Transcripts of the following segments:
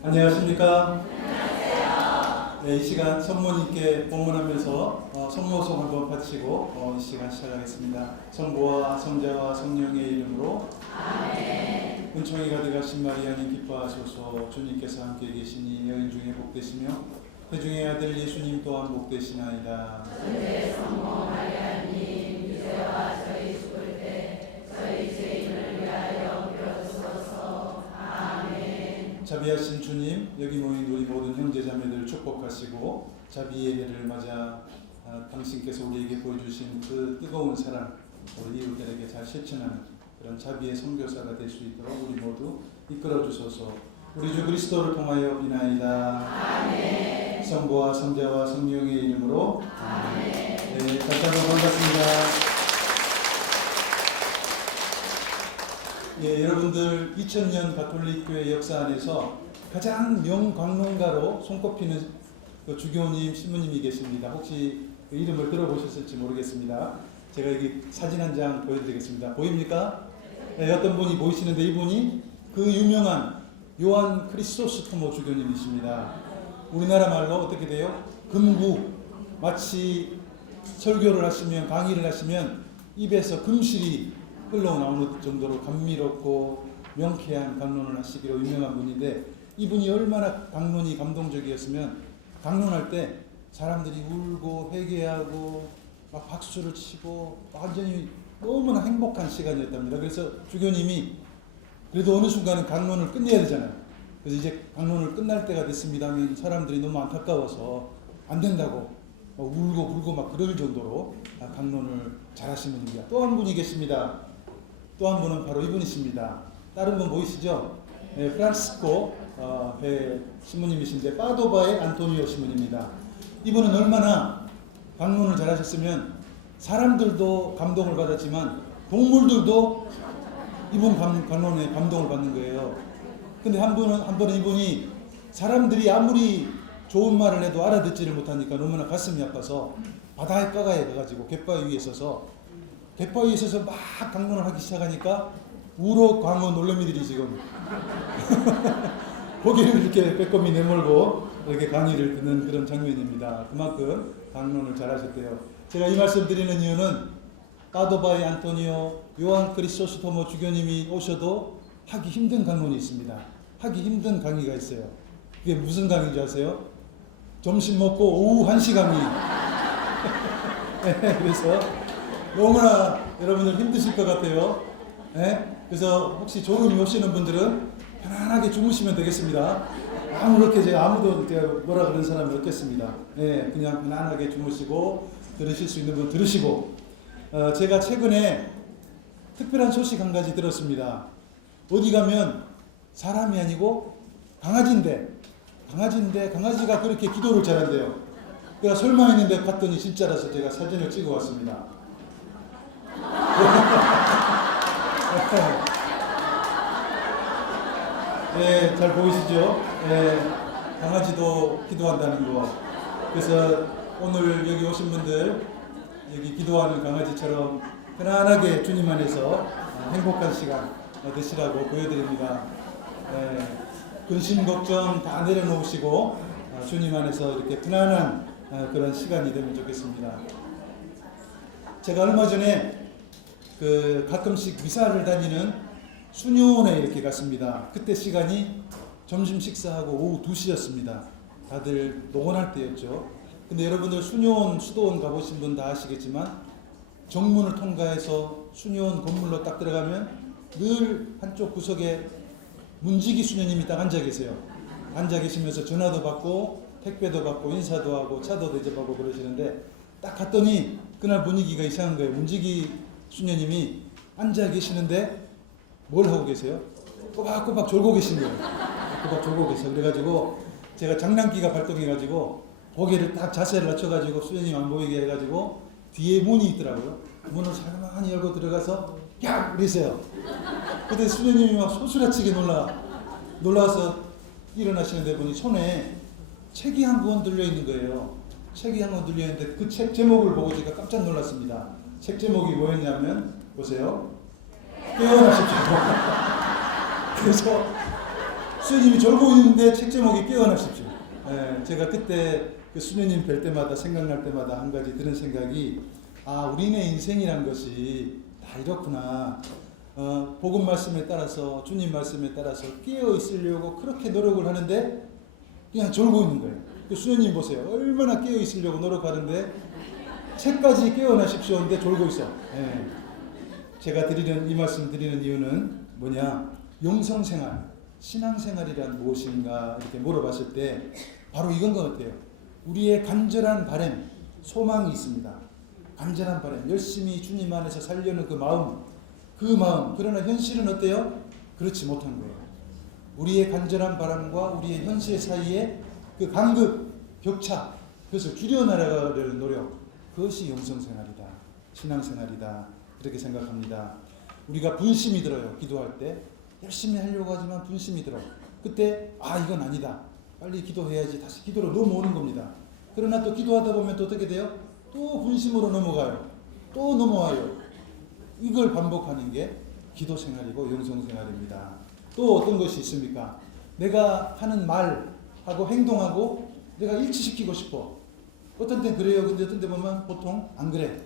안녕하십니까? 네, 이 시간 성모님께 봉헌하면서 성모송 한번 바치고 이 시간 시작하겠습니다. 성부와 성자와 성령의 이름으로 아멘. 은총이 가득하신 마리아님 기뻐하소서. 주님께서 함께 계시니 여인 중에 복되시며 태중의 아들 예수님 또한 복되시나이다. 천주의 성모 마리아님 이제와 저희 죽을 때 저희 죄인을 위하여 빌어주소서. 아멘. 자비하신 주님, 여기 모인 우리 모든 형제자매들 축복하시고 자비의 해를 맞아 당신께서 우리에게 보여주신 그 뜨거운 사랑 우리 이웃들에게 잘 실천하는 그런 자비의 선교사가 될 수 있도록 우리 모두 이끌어 주소서. 우리 주 그리스도를 통하여 비나이다. 아멘. 성부와 성자와 성령의 이름으로 아멘. 네, 다시 한번 반갑습니다. 예, 여러분들 2000년 가톨릭 교회 역사 안에서 가장 명광론가로 손꼽히는 그 주교님, 신부님이 계십니다. 혹시 그 이름을 들어보셨을지 모르겠습니다. 제가 여기 사진 한 장 보여드리겠습니다. 보입니까? 네, 어떤 분이 보이시는데 이분이 그 유명한 요한 크리소스토모 주교님이십니다. 우리나라 말로 어떻게 돼요? 금구. 마치 설교를 하시면, 강의를 하시면 입에서 금실이 흘러나오는 정도로 감미롭고 명쾌한 강론을 하시기로 유명한 분인데, 이분이 얼마나 강론이 감동적이었으면 강론할 때 사람들이 울고 회개하고 막 박수를 치고 완전히 너무나 행복한 시간이었답니다. 그래서 주교님이 그래도 어느 순간은 강론을 끝내야 되잖아요. 그래서 이제 강론을 끝날 때가 됐습니다 하면 사람들이 너무 안타까워서 안 된다고 울고 불고 막 그럴 정도로 강론을 잘하시는 분이야. 또 한 분이 계십니다. 또 한 분은 바로 이분이십니다. 다른 분 보이시죠? 네, 프란시스코 신부님이신데 파도바의 안토니오 신부님입니다. 이분은 얼마나 강론을 잘하셨으면 사람들도 감동을 받았지만 동물들도 이분 강론에 감동을 받는 거예요. 근데 한 번은 이분이 사람들이 아무리 좋은 말을 해도 알아듣지를 못하니까 너무나 가슴이 아파서 바닷가에 가가지고 갯바위 위에 서서 막 강론을 하기 시작하니까 우럭, 광어, 놀래미들이 지금 고개를 이렇게 빼꼼히 내몰고 이렇게 강의를 듣는 그런 장면입니다. 그만큼 강론을 잘하셨대요. 제가 이 말씀 드리는 이유는 파도바의 안토니오, 요한 크리소스토모 주교님이 오셔도 하기 힘든 강론이 있습니다. 하기 힘든 강의가 있어요. 그게 무슨 강의인지 아세요? 점심 먹고 오후 1시 강의. 네, 그래서 너무나 여러분들 힘드실 것 같아요. 네? 그래서 혹시 졸음이 오시는 분들은 편안하게 주무시면 되겠습니다. 아무도 제가 뭐라 그런 사람이 없겠습니다. 네, 그냥 편안하게 주무시고 들으실 수 있는 분 들으시고. 제가 최근에 특별한 소식 한 가지 들었습니다. 어디 가면 사람이 아니고 강아지인데 강아지가 그렇게 기도를 잘한대요. 그래서 설마 했는데 갔더니 진짜라서 제가 사진을 찍어 왔습니다. 네, 잘 보이시죠? 네, 강아지도 기도한다는 거. 그래서 오늘 여기 오신 분들 여기 기도하는 강아지처럼 편안하게 주님 안에서 행복한 시간 되시라고 보여드립니다. 네, 근심 걱정 다 내려놓으시고 주님 안에서 이렇게 편안한 그런 시간이 되면 좋겠습니다. 제가 얼마 전에 가끔씩 미사를 다니는 수녀원에 이렇게 갔습니다. 그때 시간이 점심 식사하고 오후 2시였습니다. 다들 노곤할 때였죠. 근데 여러분들 수녀원, 수도원 가보신 분 다 아시겠지만 정문을 통과해서 수녀원 건물로 딱 들어가면 늘 한쪽 구석에 문지기 수녀님이 딱 앉아 계세요. 앉아 계시면서 전화도 받고 택배도 받고 인사도 하고 차도 대접하고 그러시는데 딱 갔더니 그날 분위기가 이상한 거예요. 문지기 수녀님이 앉아 계시는데 뭘 하고 계세요? 꼬박꼬박 졸고 계신 거예요. 꼬박 졸고 계세요. 그래가지고 제가 장난기가 발동해가지고 고개를 딱 자세를 낮춰가지고 수녀님 안 보이게 해가지고 뒤에 문이 있더라고요. 문을 살만히 열고 들어가서 야! 그랬어요. 근데 수녀님이 막 소스라치게 놀라서 일어나시는데 보니 손에 책이 한 권 들려있는 거예요. 책이 한 권 들려있는데 그 책 제목을 보고 제가 깜짝 놀랐습니다. 책 제목이 뭐였냐면 보세요. 깨어나십시오. 그래서 수녀님이 졸고 있는데 책 제목이 깨어나십시오. 예, 제가 그때 그 수녀님 뵐 때마다 생각날 때마다 한 가지 드는 생각이 우리네 인생이란 것이 다 이렇구나. 복음 말씀에 따라서 주님 말씀에 따라서 깨어 있으려고 그렇게 노력을 하는데 그냥 졸고 있는 거예요. 그 수녀님 보세요. 얼마나 깨어 있으려고 노력하는데 책까지 깨어나십시오 하는데 졸고 있어. 예. 제가 이 말씀 드리는 이유는 뭐냐? 영성생활, 신앙생활이란 무엇인가 이렇게 물어봤을 때 바로 이건 것 같아요. 우리의 간절한 바람, 소망이 있습니다. 간절한 바람, 열심히 주님 안에서 살려는 그 마음, 그러나 현실은 어때요? 그렇지 못한 거예요. 우리의 간절한 바람과 우리의 현실 사이에 그 간극, 격차, 그것을 줄여나가려는 노력, 그것이 영성생활이다, 신앙생활이다, 그렇게 생각합니다. 우리가 분심이 들어요. 기도할 때 열심히 하려고 하지만 분심이 들어. 그때 이건 아니다, 빨리 기도해야지, 다시 기도로 넘어오는 겁니다. 그러나 또 기도하다 보면 또 어떻게 돼요? 또 분심으로 넘어가요. 또 넘어와요. 이걸 반복하는 게 기도생활이고 영성생활입니다. 또 어떤 것이 있습니까? 내가 하는 말하고 행동하고 내가 일치시키고 싶어. 어떤 때 그래요. 근데 어떤 때 보면 보통 안 그래.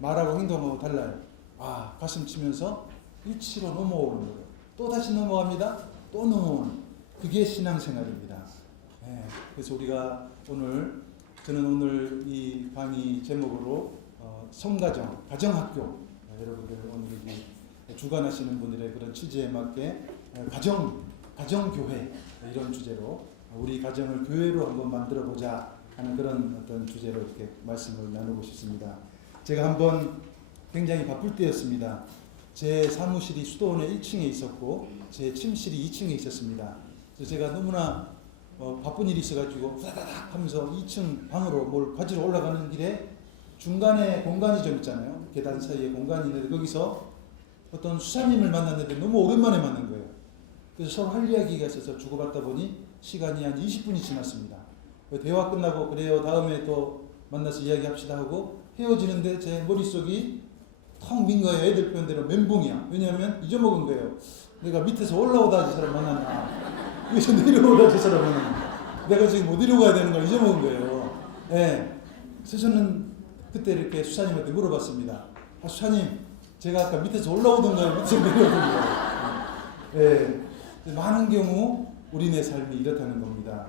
말하고 행동하고 달라요. 가슴 치면서 일치로 넘어오는 거예요. 또 다시 넘어갑니다. 또 넘어오는. 그게 신앙생활입니다. 네. 그래서 우리가 저는 오늘 이 강의 제목으로 성가정, 가정학교, 여러분들 오늘 여기 주관하시는 분들의 그런 취지에 맞게 가정교회 이런 주제로 우리 가정을 교회로 한번 만들어 보자 하는 그런 어떤 주제로 이렇게 말씀을 나누고 싶습니다. 제가 한번 굉장히 바쁠 때였습니다. 제 사무실이 수도원의 1층에 있었고 제 침실이 2층에 있었습니다. 그래서 제가 너무나 바쁜 일이 있어가지고 후다닥 하면서 2층 방으로 뭘 가지러 올라가는 길에 중간에 공간이 좀 있잖아요. 계단 사이에 공간이 있는데 거기서 어떤 수사님을 만났는데 너무 오랜만에 만난 거예요. 그래서 서로 할 이야기가 있어서 주고받다 보니 시간이 한 20분이 지났습니다. 대화 끝나고 그래요, 다음에 또 만나서 이야기합시다 하고 헤어지는데 제 머릿속이 텅 빈 거예요. 애들 표현대로 멘붕이야. 왜냐하면 잊어먹은 거예요. 내가 밑에서 올라오다 저 사람 만났나, 위에서 내려오다 저 사람 만났나, 내가 지금 못 내려가야 되는 걸 잊어먹은 거예요. 네. 그래서 저는 그때 이렇게 수사님한테 물어봤습니다. 수사님, 제가 아까 밑에서 올라오던가요? 밑에서 내려오던가요? 네. 많은 경우 우리네 삶이 이렇다는 겁니다.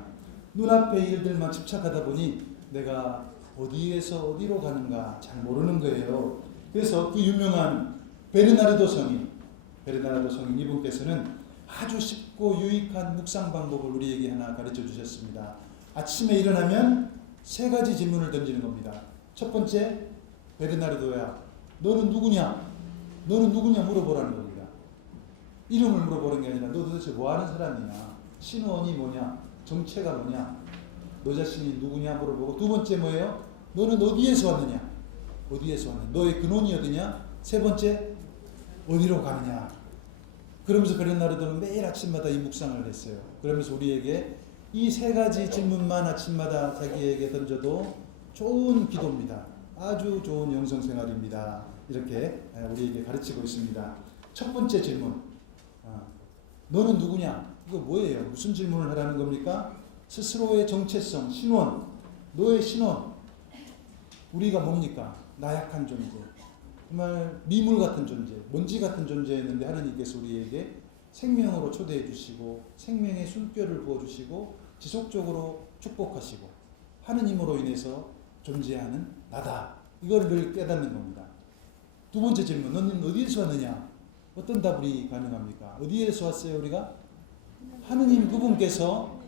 눈앞의 일들만 집착하다 보니 내가 어디에서 어디로 가는가 잘 모르는 거예요. 그래서 그 유명한 베르나르도 성인 이분께서는 아주 쉽고 유익한 묵상 방법을 우리에게 하나 가르쳐 주셨습니다. 아침에 일어나면 3가지 질문을 던지는 겁니다. 첫 번째, 베르나르도야, 너는 누구냐? 너는 누구냐 물어보라는 겁니다. 이름을 물어보는 게 아니라 너 도대체 뭐 하는 사람이냐? 신원이 뭐냐? 정체가 뭐냐? 너 자신이 누구냐 물어보고, 두 번째 뭐예요? 너는 어디에서 왔느냐? 어디에서 왔느냐? 너의 근원이 어디냐? 세 번째, 어디로 가느냐? 그러면서 베르나르도는 매일 아침마다 이 묵상을 했어요. 그러면서 우리에게 이 3가지 질문만 아침마다 자기에게 던져도 좋은 기도입니다. 아주 좋은 영성생활입니다. 이렇게 우리에게 가르치고 있습니다. 첫 번째 질문, 너는 누구냐? 이거 뭐예요? 무슨 질문을 하라는 겁니까? 스스로의 정체성, 신원, 너의 신원. 우리가 뭡니까? 나약한 존재, 정말 미물 같은 존재, 먼지 같은 존재였는데 하나님께서 우리에게 생명으로 초대해 주시고 생명의 숨결을 부어주시고 지속적으로 축복하시고 하느님으로 인해서 존재하는 나다. 이걸 늘 깨닫는 겁니다. 두 번째 질문, 너는 어디에서 왔느냐? 어떤 답이 가능합니까? 어디에서 왔어요? 우리가? 하느님 그분께서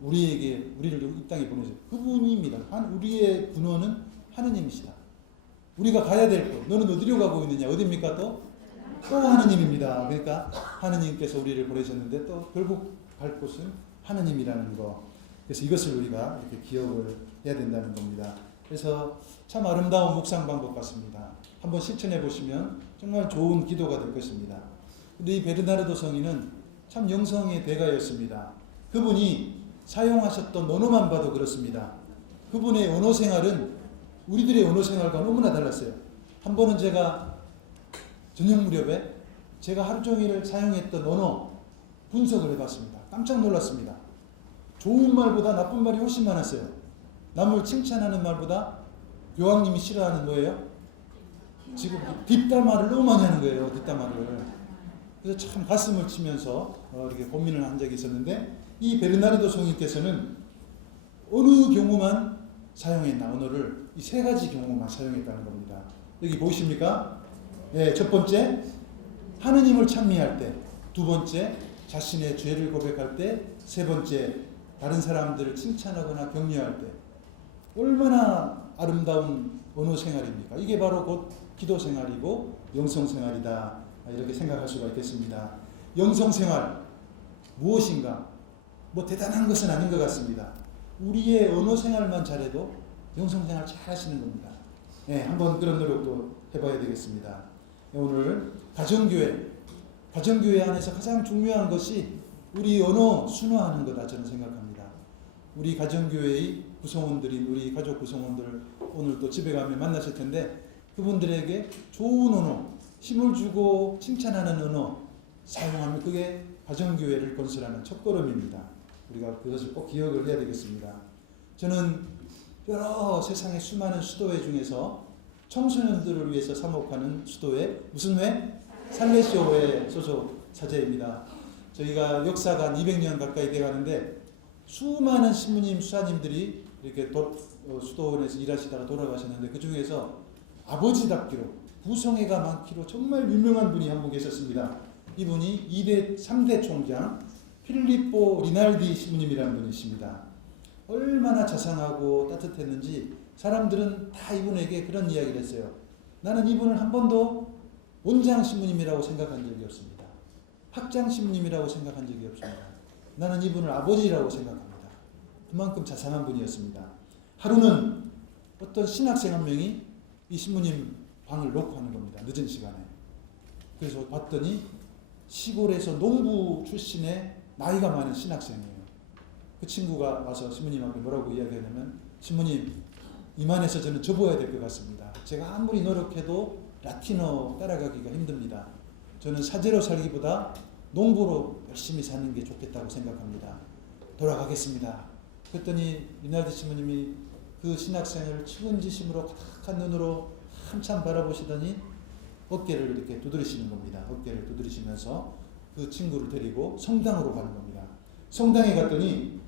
우리를 이 땅에 보내셨어요. 그분입니다. 우리의 근원은 하느님이시다. 우리가 가야 될 곳, 너는 어디로 가고 있느냐? 어디입니까? 또 하느님입니다. 그러니까 하느님께서 우리를 보내셨는데 또 결국 갈 곳은 하느님이라는 거. 그래서 이것을 우리가 이렇게 기억을 해야 된다는 겁니다. 그래서 참 아름다운 묵상 방법 같습니다. 한번 실천해 보시면 정말 좋은 기도가 될 것입니다. 근데 이 베르나르도 성인은 참 영성의 대가였습니다. 그분이 사용하셨던 언어만 봐도 그렇습니다. 그분의 언어 생활은 우리들의 언어 생활과 너무나 달랐어요. 한 번은 제가 저녁 무렵에 제가 하루 종일 사용했던 언어 분석을 해봤습니다. 깜짝 놀랐습니다. 좋은 말보다 나쁜 말이 훨씬 많았어요. 남을 칭찬하는 말보다 교황님이 싫어하는 뭐예요? 지금 뒷담화를 너무 많이 하는 거예요. 뒷담화를. 그래서 참 가슴을 치면서 이렇게 고민을 한 적이 있었는데, 이 베르나르도 성인께서는 어느 경우만 사용했나, 언어를 이 세 가지 경우만 사용했다는 겁니다. 여기 보이십니까? 네, 첫 번째 하느님을 찬미할 때, 두 번째 자신의 죄를 고백할 때, 세 번째 다른 사람들을 칭찬하거나 격려할 때. 얼마나 아름다운 언어 생활입니까? 이게 바로 곧 기도 생활이고 영성 생활이다, 이렇게 생각할 수가 있겠습니다. 영성 생활 무엇인가? 뭐 대단한 것은 아닌 것 같습니다. 우리의 언어 생활만 잘해도 영성 생활 잘 하시는 겁니다. 네, 한번 그런 노력도 해봐야 되겠습니다. 오늘 가정교회 안에서 가장 중요한 것이 우리 언어 순화하는 거다, 저는 생각합니다. 우리 가정교회의 구성원들인 우리 가족 구성원들 오늘 또 집에 가면 만나실 텐데, 그분들에게 좋은 언어, 힘을 주고 칭찬하는 언어 사용하면 그게 가정교회를 건설하는 첫걸음입니다. 우리가 그것을 꼭 기억을 해야 되겠습니다. 저는 여러 세상의 수많은 수도회 중에서 청소년들을 위해서 사목하는 수도회, 무슨 회? 살레시오회 소속 사제입니다. 저희가 역사가 한 200년 가까이 돼가는데 수많은 신부님, 수사님들이 이렇게 수도원에서 일하시다가 돌아가셨는데, 그 중에서 아버지답기로 부성애가 많기로 정말 유명한 분이 한 분 계셨습니다. 이분이 3대 총장 필리포 리날디 신부님이라는 분이십니다. 얼마나 자상하고 따뜻했는지 사람들은 다 이분에게 그런 이야기를 했어요. 나는 이분을 한 번도 원장 신부님이라고 생각한 적이 없습니다. 학장 신부님이라고 생각한 적이 없습니다. 나는 이분을 아버지라고 생각합니다. 그만큼 자상한 분이었습니다. 하루는 어떤 신학생 한 명이 이 신부님 방을 녹화하는 겁니다. 늦은 시간에. 그래서 봤더니 시골에서 농부 출신의 나이가 많은 신학생이에요. 그 친구가 와서 신부님한테 뭐라고 이야기하냐면, 신부님, 이만해서 저는 접어야 될 것 같습니다. 제가 아무리 노력해도 라틴어 따라가기가 힘듭니다. 저는 사제로 살기보다 농부로 열심히 사는 게 좋겠다고 생각합니다. 돌아가겠습니다. 그랬더니 리날디 신부님이 그 신학생을 측은지심으로 가득한 눈으로 한참 바라보시더니 어깨를 이렇게 두드리시는 겁니다. 어깨를 두드리시면서 그 친구를 데리고 성당으로 가는 겁니다. 성당에 갔더니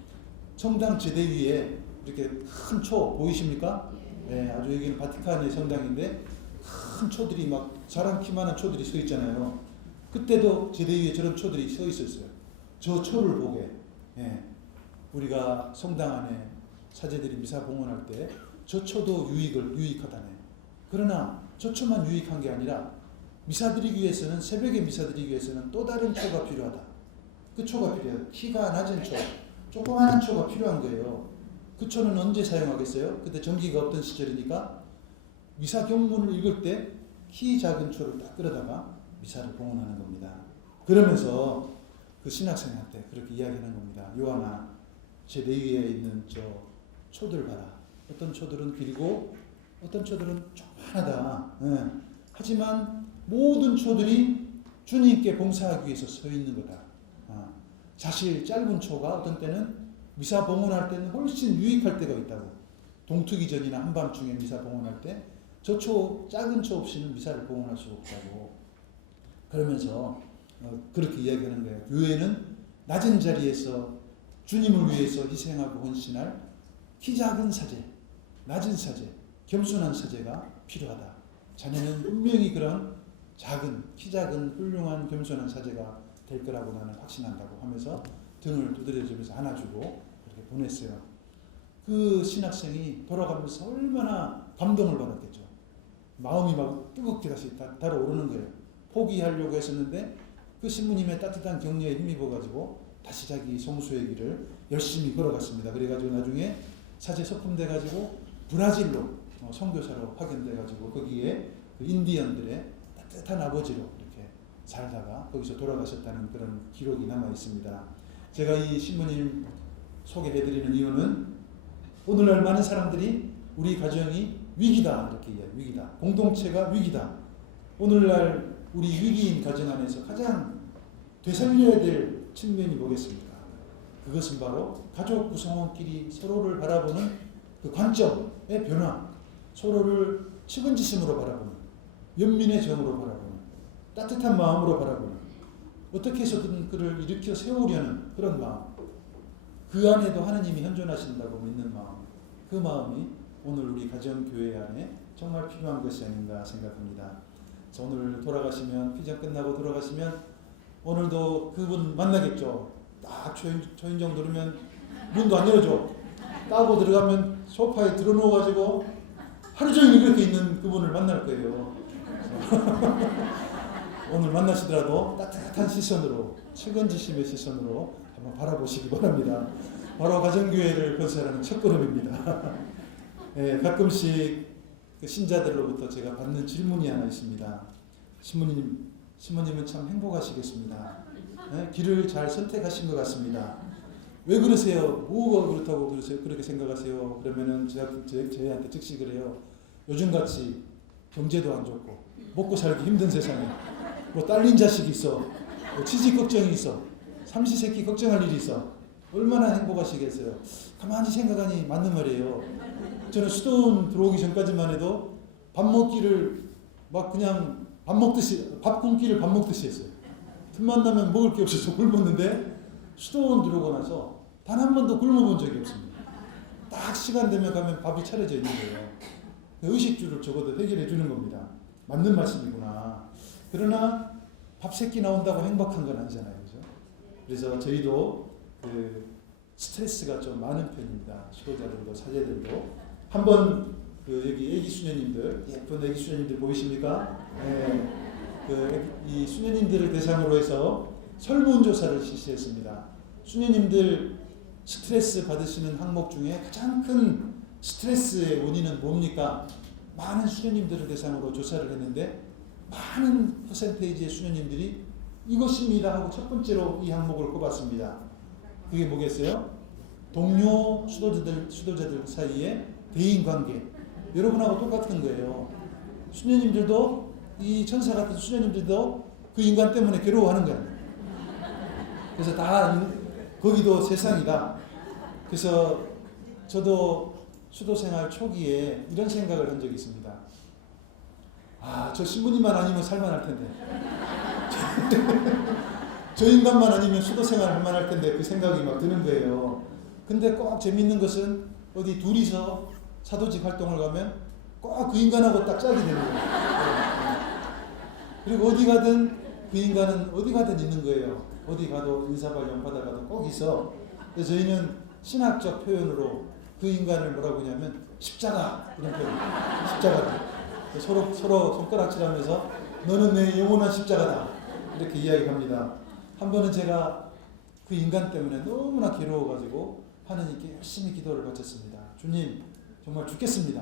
성당 제대 위에 이렇게 큰 초 보이십니까? 네, 아주 여기는 바티칸의 성당인데 큰 초들이 막 사람 키만한 초들이 서 있잖아요. 그때도 제대 위에 저런 초들이 서 있었어요. 저 초를 보게, 우리가 성당 안에 사제들이 미사 봉헌할 때 저 초도 유익하다네. 그러나 저 초만 유익한 게 아니라 미사 드리기 위해서는, 새벽에 미사 드리기 위해서는 또 다른 초가 필요하다. 그 초가 필요해요. 키가 낮은 초, 조그마한 초가 필요한 거예요. 그 초는 언제 사용하겠어요? 그때 전기가 없던 시절이니까 미사 경문을 읽을 때 키 작은 초를 딱 끌어다가 미사를 봉헌하는 겁니다. 그러면서 그 신학생한테 그렇게 이야기하는 겁니다. 요한아, 제 내위에 있는 저 초들 봐라. 어떤 초들은 길고 어떤 초들은 조그마하다. 하지만 모든 초들이 주님께 봉사하기 위해서 서 있는 거다. 사실 짧은 초가 어떤 때는 미사 봉헌할 때는 훨씬 유익할 때가 있다고. 동투기 전이나 한밤중에 미사 봉헌할 때 저 작은 초 없이는 미사를 봉헌할 수 없다고. 그러면서 그렇게 이야기하는 거예요. 교회는 낮은 자리에서 주님을 위해서 희생하고 헌신할 키 작은 사제, 낮은 사제, 겸손한 사제가 필요하다. 자네는 분명히 그런 키 작은 훌륭한 겸손한 사제가 될 거라고 나는 확신한다고 하면서 등을 두드려주면서 안아주고 이렇게 보냈어요. 그 신학생이 돌아가면서 얼마나 감동을 받았겠죠. 마음이 막 뜨겁게 다시 달아오르는 거예요. 포기하려고 했었는데 그 신부님의 따뜻한 격려에 힘입어가지고 다시 자기 성수의 길을 열심히 걸어갔습니다. 그래가지고 나중에 사제 소품돼가지고 브라질로 선교사로 파견돼가지고 거기에 그 인디언들의 따뜻한 아버지로 이렇게 살다가 거기서 돌아가셨다는 그런 기록이 남아 있습니다. 제가 이 신부님 소개해드리는 이유는 오늘날 많은 사람들이 우리 가정이 위기다 이렇게 이야기해요. 위기다. 공동체가 위기다. 오늘날 우리 위기인 가정 안에서 가장 되살려야 될 측면이 뭐겠습니까? 그것은 바로 가족 구성원끼리 서로를 바라보는 그 관점의 변화, 서로를 측은지심으로 바라보는, 연민의 정으로 바라보는, 따뜻한 마음으로 바라보는, 어떻게 해서든 그를 일으켜 세우려는 그런 마음, 그 안에도 하느님이 현존하신다고 믿는 마음, 그 마음이 오늘 우리 가정교회 안에 정말 필요한 것이 아닌가 생각합니다. 오늘 돌아가시면, 피정 끝나고 돌아가시면 오늘도 그분 만나겠죠. 딱 초인종 누르면 문도 안 열어줘. 따고 들어가면 소파에 들어누워가지고 하루 종일 이렇게 있는 그분을 만날 거예요. 오늘 만나시더라도 따뜻한 시선으로, 측은지심의 시선으로 한번 바라보시기 바랍니다. 바로 가정교회를 건설하는 첫걸음입니다. 네, 가끔씩 그 신자들로부터 제가 받는 질문이 하나 있습니다. 신부님은 참 행복하시겠습니다. 네, 길을 잘 선택하신 것 같습니다. 왜 그러세요? 뭐가 그렇다고 그러세요? 그렇게 생각하세요? 그러면은 저희한테 즉시 그래요. 요즘같이 경제도 안 좋고 먹고 살기 힘든 세상에 뭐 딸린 자식이 있어, 뭐 취직 걱정이 있어, 삼시세끼 걱정할 일이 있어. 얼마나 행복하시겠어요? 가만히 생각하니 맞는 말이에요. 저는 수도원 들어오기 전까지만 해도 밥 먹기를 막 그냥 밥 굶기를 밥 먹듯이 했어요. 틈만 나면 먹을 게 없어서 굶었는데 수도원 들어오고 나서 단 한 번도 굶어본 적이 없습니다. 딱 시간 되면 가면 밥이 차려져 있는 거예요. 의식주를 적어도 해결해 주는 겁니다. 맞는 말씀이구나. 그러나 밥 세끼 나온다고 행복한 건 아니잖아요. 그죠? 그래서 저희도 그 스트레스가 좀 많은 편입니다. 수도자들도 사제들도. 한번 그 여기 애기 수녀님들, 예쁜 애기 수녀님들 보이십니까? 네. 이 수녀님들을 대상으로 해서 설문조사를 실시했습니다. 수녀님들 스트레스 받으시는 항목 중에 가장 큰 스트레스의 원인은 뭡니까? 많은 수녀님들을 대상으로 조사를 했는데 많은 퍼센테이지의 수녀님들이 이것입니다 하고 첫 번째로 이 항목을 꼽았습니다. 그게 뭐겠어요? 동료 수도자들 사이에 대인관계. 여러분하고 똑같은 거예요. 수녀님들도, 이 천사 같은 수녀님들도 그 인간 때문에 괴로워하는 거예요. 그래서 다 거기도 세상이다. 그래서 저도 수도생활 초기에 이런 생각을 한 적이 있습니다. 아, 저 신부님만 아니면 살만할 텐데. 저 인간만 아니면 수도생활 할만할 텐데 그 생각이 막 드는 거예요. 근데 꼭 재밌는 것은 어디 둘이서 사도직 활동을 가면 꼭 그 인간하고 딱 짝이 되는 거예요. 그리고 어디 가든 그 인간은 어디 가든 있는 거예요. 어디 가도 인사발령 받아가도 꼭 있어. 그래서 저희는 신학적 표현으로 그 인간을 뭐라고 하냐면 십자가, 이런 표현. 십자가다. 서로 손가락질하면서 너는 내 영원한 십자가다. 이렇게 이야기합니다. 한 번은 제가 그 인간 때문에 너무나 괴로워가지고 하느님께 열심히 기도를 바쳤습니다. 주님, 정말 죽겠습니다.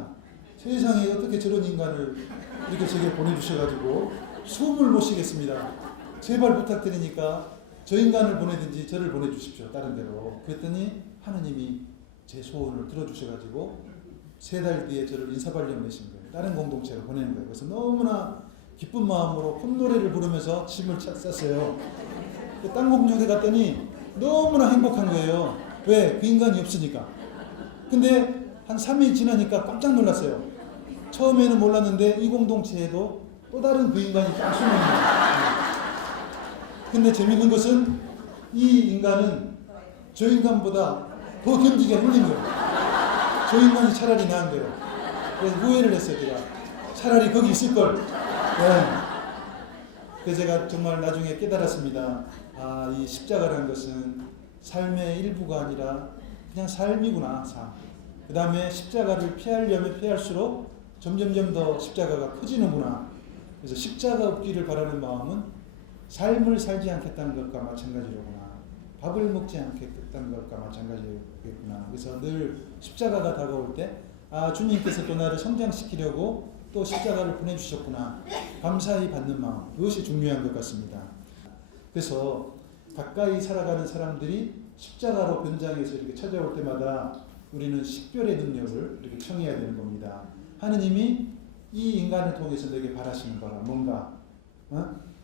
세상에 어떻게 저런 인간을 이렇게 제게 보내주셔가지고 숨을 못 쉬겠습니다. 제발 부탁드리니까 저 인간을 보내든지 저를 보내주십시오. 다른 데로. 그랬더니 하느님이 제 소원을 들어주셔가지고 3달 뒤에 저를 인사발령 내신 거예요. 다른 공동체로 보내는 거예요. 그래서 너무나 기쁜 마음으로 콧노래를 부르면서 짐을 쌌어요. 땅 공동체 갔더니 너무나 행복한 거예요. 왜? 그 인간이 없으니까. 근데 한 3일 지나니까 깜짝 놀랐어요. 처음에는 몰랐는데 이 공동체에도 또 다른 그 인간이 딱 숨어있는 거예요. 근데 재밌는 것은 이 인간은 저 인간보다 더 견디기가 힘든 거예요. 저 인간이 차라리 나은 거예요. 그래서 후회를 했어요. 제가 차라리 거기 있을걸. 네. 그래서 제가 정말 나중에 깨달았습니다. 아, 이 십자가라는 것은 삶의 일부가 아니라 그냥 삶이구나. 삶. 그 다음에 십자가를 피하려면 피할수록 점점점 더 십자가가 커지는구나. 그래서 십자가 없기를 바라는 마음은 삶을 살지 않겠다는 것과 마찬가지로구나. 밥을 먹지 않겠다는 것과 마찬가지겠구나. 그래서 늘 십자가가 다가올 때 아, 주님께서 또 나를 성장시키려고 또 십자가를 보내주셨구나. 감사히 받는 마음. 그것이 중요한 것 같습니다. 그래서 가까이 살아가는 사람들이 십자가로 변장해서 이렇게 찾아올 때마다 우리는 식별의 능력을 이렇게 청해야 되는 겁니다. 하느님이 이 인간을 통해서 내게 바라시는 거라 뭔가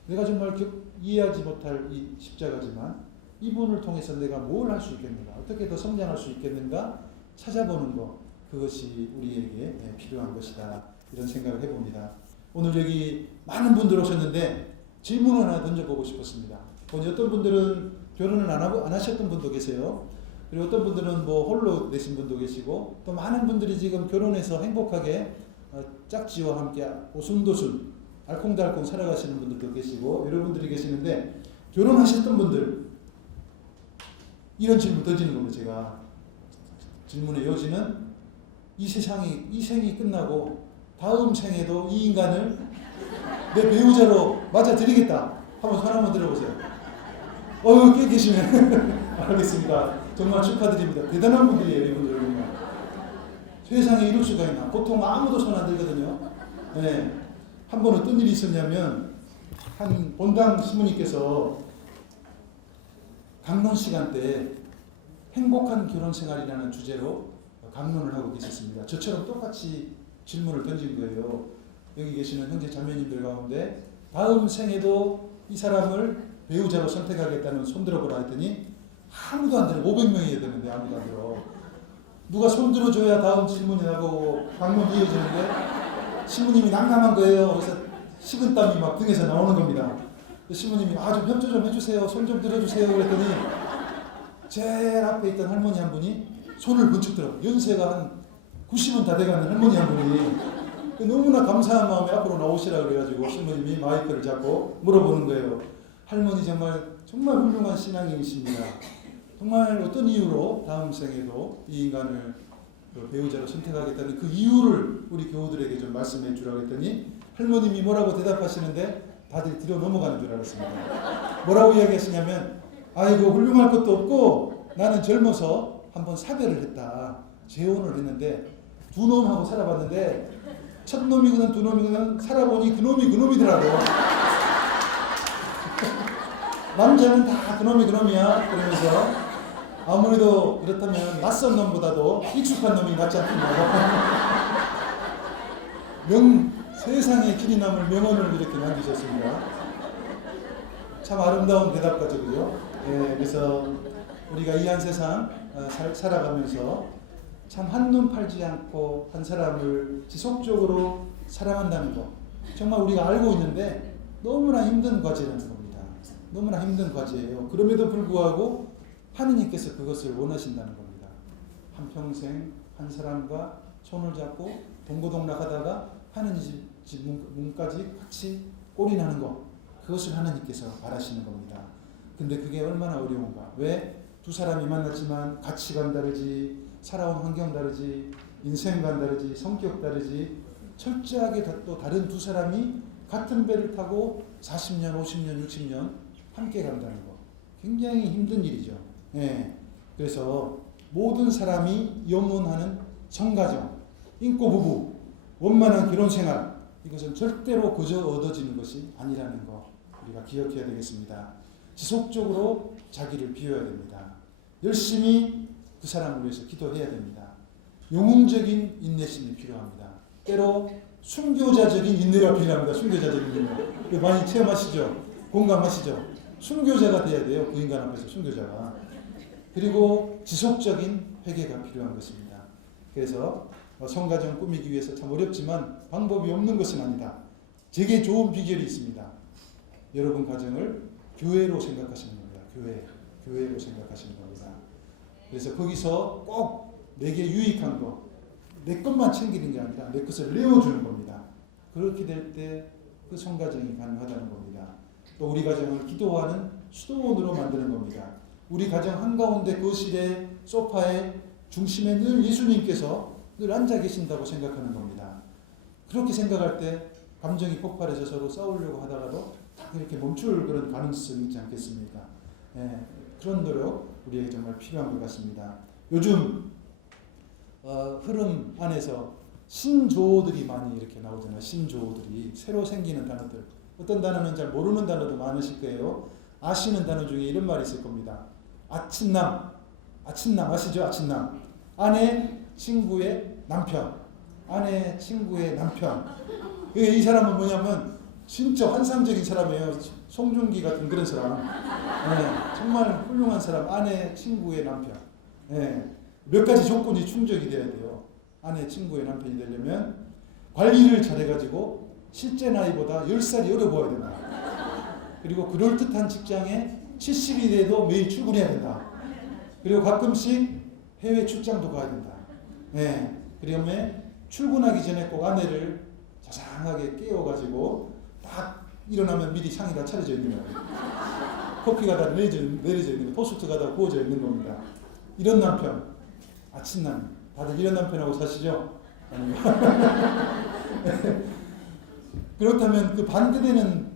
내가 정말 이해하지 못할 이 십자가지만 이분을 통해서 내가 뭘 할 수 있겠는가, 어떻게 더 성장할 수 있겠는가 찾아보는 것, 그것이 우리에게 필요한 것이다, 이런 생각을 해봅니다. 오늘 여기 많은 분들 오셨는데 질문을 하나 던져보고 싶었습니다. 어떤 분들은 결혼을 안 하셨던 분도 계세요. 그리고 어떤 분들은 뭐 홀로 내신 분도 계시고, 또 많은 분들이 지금 결혼해서 행복하게 짝지와 함께 오순도순 알콩달콩 살아가시는 분들도 계시고 여러분들이 계시는데, 결혼하셨던 분들 이런 질문 던지는 겁니다. 제가 질문의 요지는 이 생이 끝나고 다음 생에도 이 인간을 내 배우자로 맞아들이겠다 한번 손 한번 들어보세요. 꽤 계시네. 알겠습니다. 정말 축하드립니다. 대단한 분들이에요, 이분들. 세상에 이럴 수가 있나. 보통 아무도 손 안 들거든요. 네. 한 번 어떤 일이 있었냐면, 한 본당 신부님께서 강론 시간 때 행복한 결혼 생활이라는 주제로 강론을 하고 계셨습니다. 저처럼 똑같이 질문을 던진 거예요. 여기 계시는 형제 자매님들 가운데 다음 생에도 이 사람을 배우자로 선택하겠다는 손 들어보라 했더니 아무도 안 들어. 500명이 되는데 아무도 안 들어. 누가 손 들어줘야 다음 질문이 나고 강론 이어지는데 신부님이 낭낭한 거예요. 그래서 식은땀이 막 등에서 나오는 겁니다. 신부님이 좀 협조 좀 해주세요. 손 좀 들어주세요. 그랬더니 제일 앞에 있던 할머니 한 분이 손을 번쩍 들어. 연세가 한 90은 다 돼가는 할머니 한 분이 너무나 감사한 마음에 앞으로 나오시라 그래가지고 신부님이 마이크를 잡고 물어보는 거예요. 할머니 정말 훌륭한 신앙인이십니다. 정말 어떤 이유로 다음 생에도 이 인간을 배우자로 선택하겠다는 그 이유를 우리 교우들에게 좀 말씀해 주라고 했더니 할머님이 뭐라고 대답하시는데 다들 뒤로 넘어가는 줄 알았습니다. 뭐라고 이야기하시냐면, 아이고 훌륭할 것도 없고 나는 젊어서 한번 사별을 했다. 재혼을 했는데 두 놈하고 살아봤는데 첫 놈이거든 두 놈이거든 살아보니 그 놈이더라고. 남자는 다 그 놈이야. 그러면서 아무래도 그렇다면 낯선 놈보다도 익숙한 놈이 낫지 않겠냐. 세상에 길이 남을 명언을 이렇게 남기셨습니다. 참 아름다운 대답 같죠, 그죠? 그래서 우리가 이 한 세상 살아가면서 참 한눈 팔지 않고 한 사람을 지속적으로 사랑한다는 거, 정말 우리가 알고 있는데 너무나 힘든 과제라는 겁니다. 너무나 힘든 과제예요. 그럼에도 불구하고 하느님께서 그것을 원하신다는 겁니다. 한평생 한 사람과 손을 잡고 동고동락하다가 하느님 집 문까지 같이 올인하는 것, 그것을 하느님께서 바라시는 겁니다. 근데 그게 얼마나 어려운가. 왜? 두 사람이 만났지만 가치관 다르지, 살아온 환경 다르지, 인생관 다르지, 성격 다르지, 철저하게 또 다른 두 사람이 같은 배를 타고 40년, 50년, 60년 함께 간다는 거, 굉장히 힘든 일이죠. 그래서 모든 사람이 염원하는 성가정, 인꼬부부, 원만한 결혼생활, 이것은 절대로 그저 얻어지는 것이 아니라는 거 우리가 기억해야 되겠습니다. 지속적으로 자기를 비워야 됩니다. 열심히 그 사람을 위해서 기도해야 됩니다. 영웅적인 인내심이 필요합니다. 때로 순교자적인 인내가 필요합니다. 순교자적인 인내. 많이 체험하시죠? 공감하시죠? 순교자가 돼야 돼요. 그 인간 앞에서 순교자가. 그리고 지속적인 회개가 필요한 것입니다. 그래서 성가정 꾸미기 위해서 참 어렵지만 방법이 없는 것은 아니다. 되게 좋은 비결이 있습니다. 여러분 가정을 교회로 생각하시는 겁니다. 교회로 생각하시는 겁니다. 그래서 거기서 꼭 내게 유익한 거, 내 것만 챙기는 게 아니라 내 것을 내어주는 겁니다. 그렇게 될 때 그 성가정이 가능하다는 겁니다. 또 우리 가정을 기도하는 수도원으로 만드는 겁니다. 우리 가정 한가운데 거실에 소파에 중심에 늘 예수님께서 늘 앉아 계신다고 생각하는 겁니다. 그렇게 생각할 때 감정이 폭발해서 서로 싸우려고 하다가도 딱 이렇게 멈출 그런 가능성이 있지 않겠습니까? 그런 노력 우리에게 정말 필요한 것 같습니다. 요즘 흐름 안에서 신조어들이 많이 이렇게 나오잖아요. 신조어들이 새로 생기는 단어들. 어떤 단어는 잘 모르는 단어도 많으실 거예요. 아시는 단어 중에 이런 말이 있을 겁니다. 아친남 아시죠? 아친남. 아내 친구의 남편. 아내 친구의 남편. 이 사람은 뭐냐면 진짜 환상적인 사람이에요. 송중기 같은 그런 사람. 네, 정말 훌륭한 사람. 아내, 친구의 남편. 네, 몇 가지 조건이 충족이 돼야 돼요. 아내, 친구의 남편이 되려면 관리를 잘해가지고 실제 나이보다 10살이 어려 보여야 된다. 그리고 그럴듯한 직장에 70이 돼도 매일 출근해야 된다. 그리고 가끔씩 해외 출장도 가야 된다. 네, 그러면 출근하기 전에 꼭 아내를 자상하게 깨워가지고 딱 일어나면 미리 상이 다 차려져 있는 거예요. 커피가 다 내려져 있는 거, 토스트가 다 구워져 있는 겁니다. 이런 남편, 아침남, 다들 이런 남편하고 사시죠? 그렇다면 그 반대되는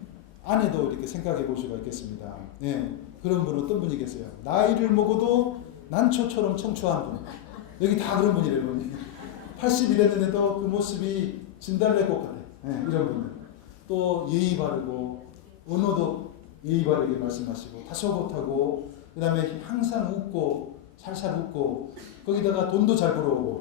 아내도 이렇게 생각해 볼 수가 있겠습니다. 네, 그런 분 어떤 분이 계세요? 나이를 먹어도 난초처럼 청초한 분. 여기 다 그런 분이래요. 80이 됐는데도 그 모습이 진달래꽃 같아. 네, 이런 분들. 또 예의 바르고 언어도 예의 바르게 말씀하시고 다소곳하고 그 다음에 항상 웃고 살살 웃고 거기다가 돈도 잘 벌어오고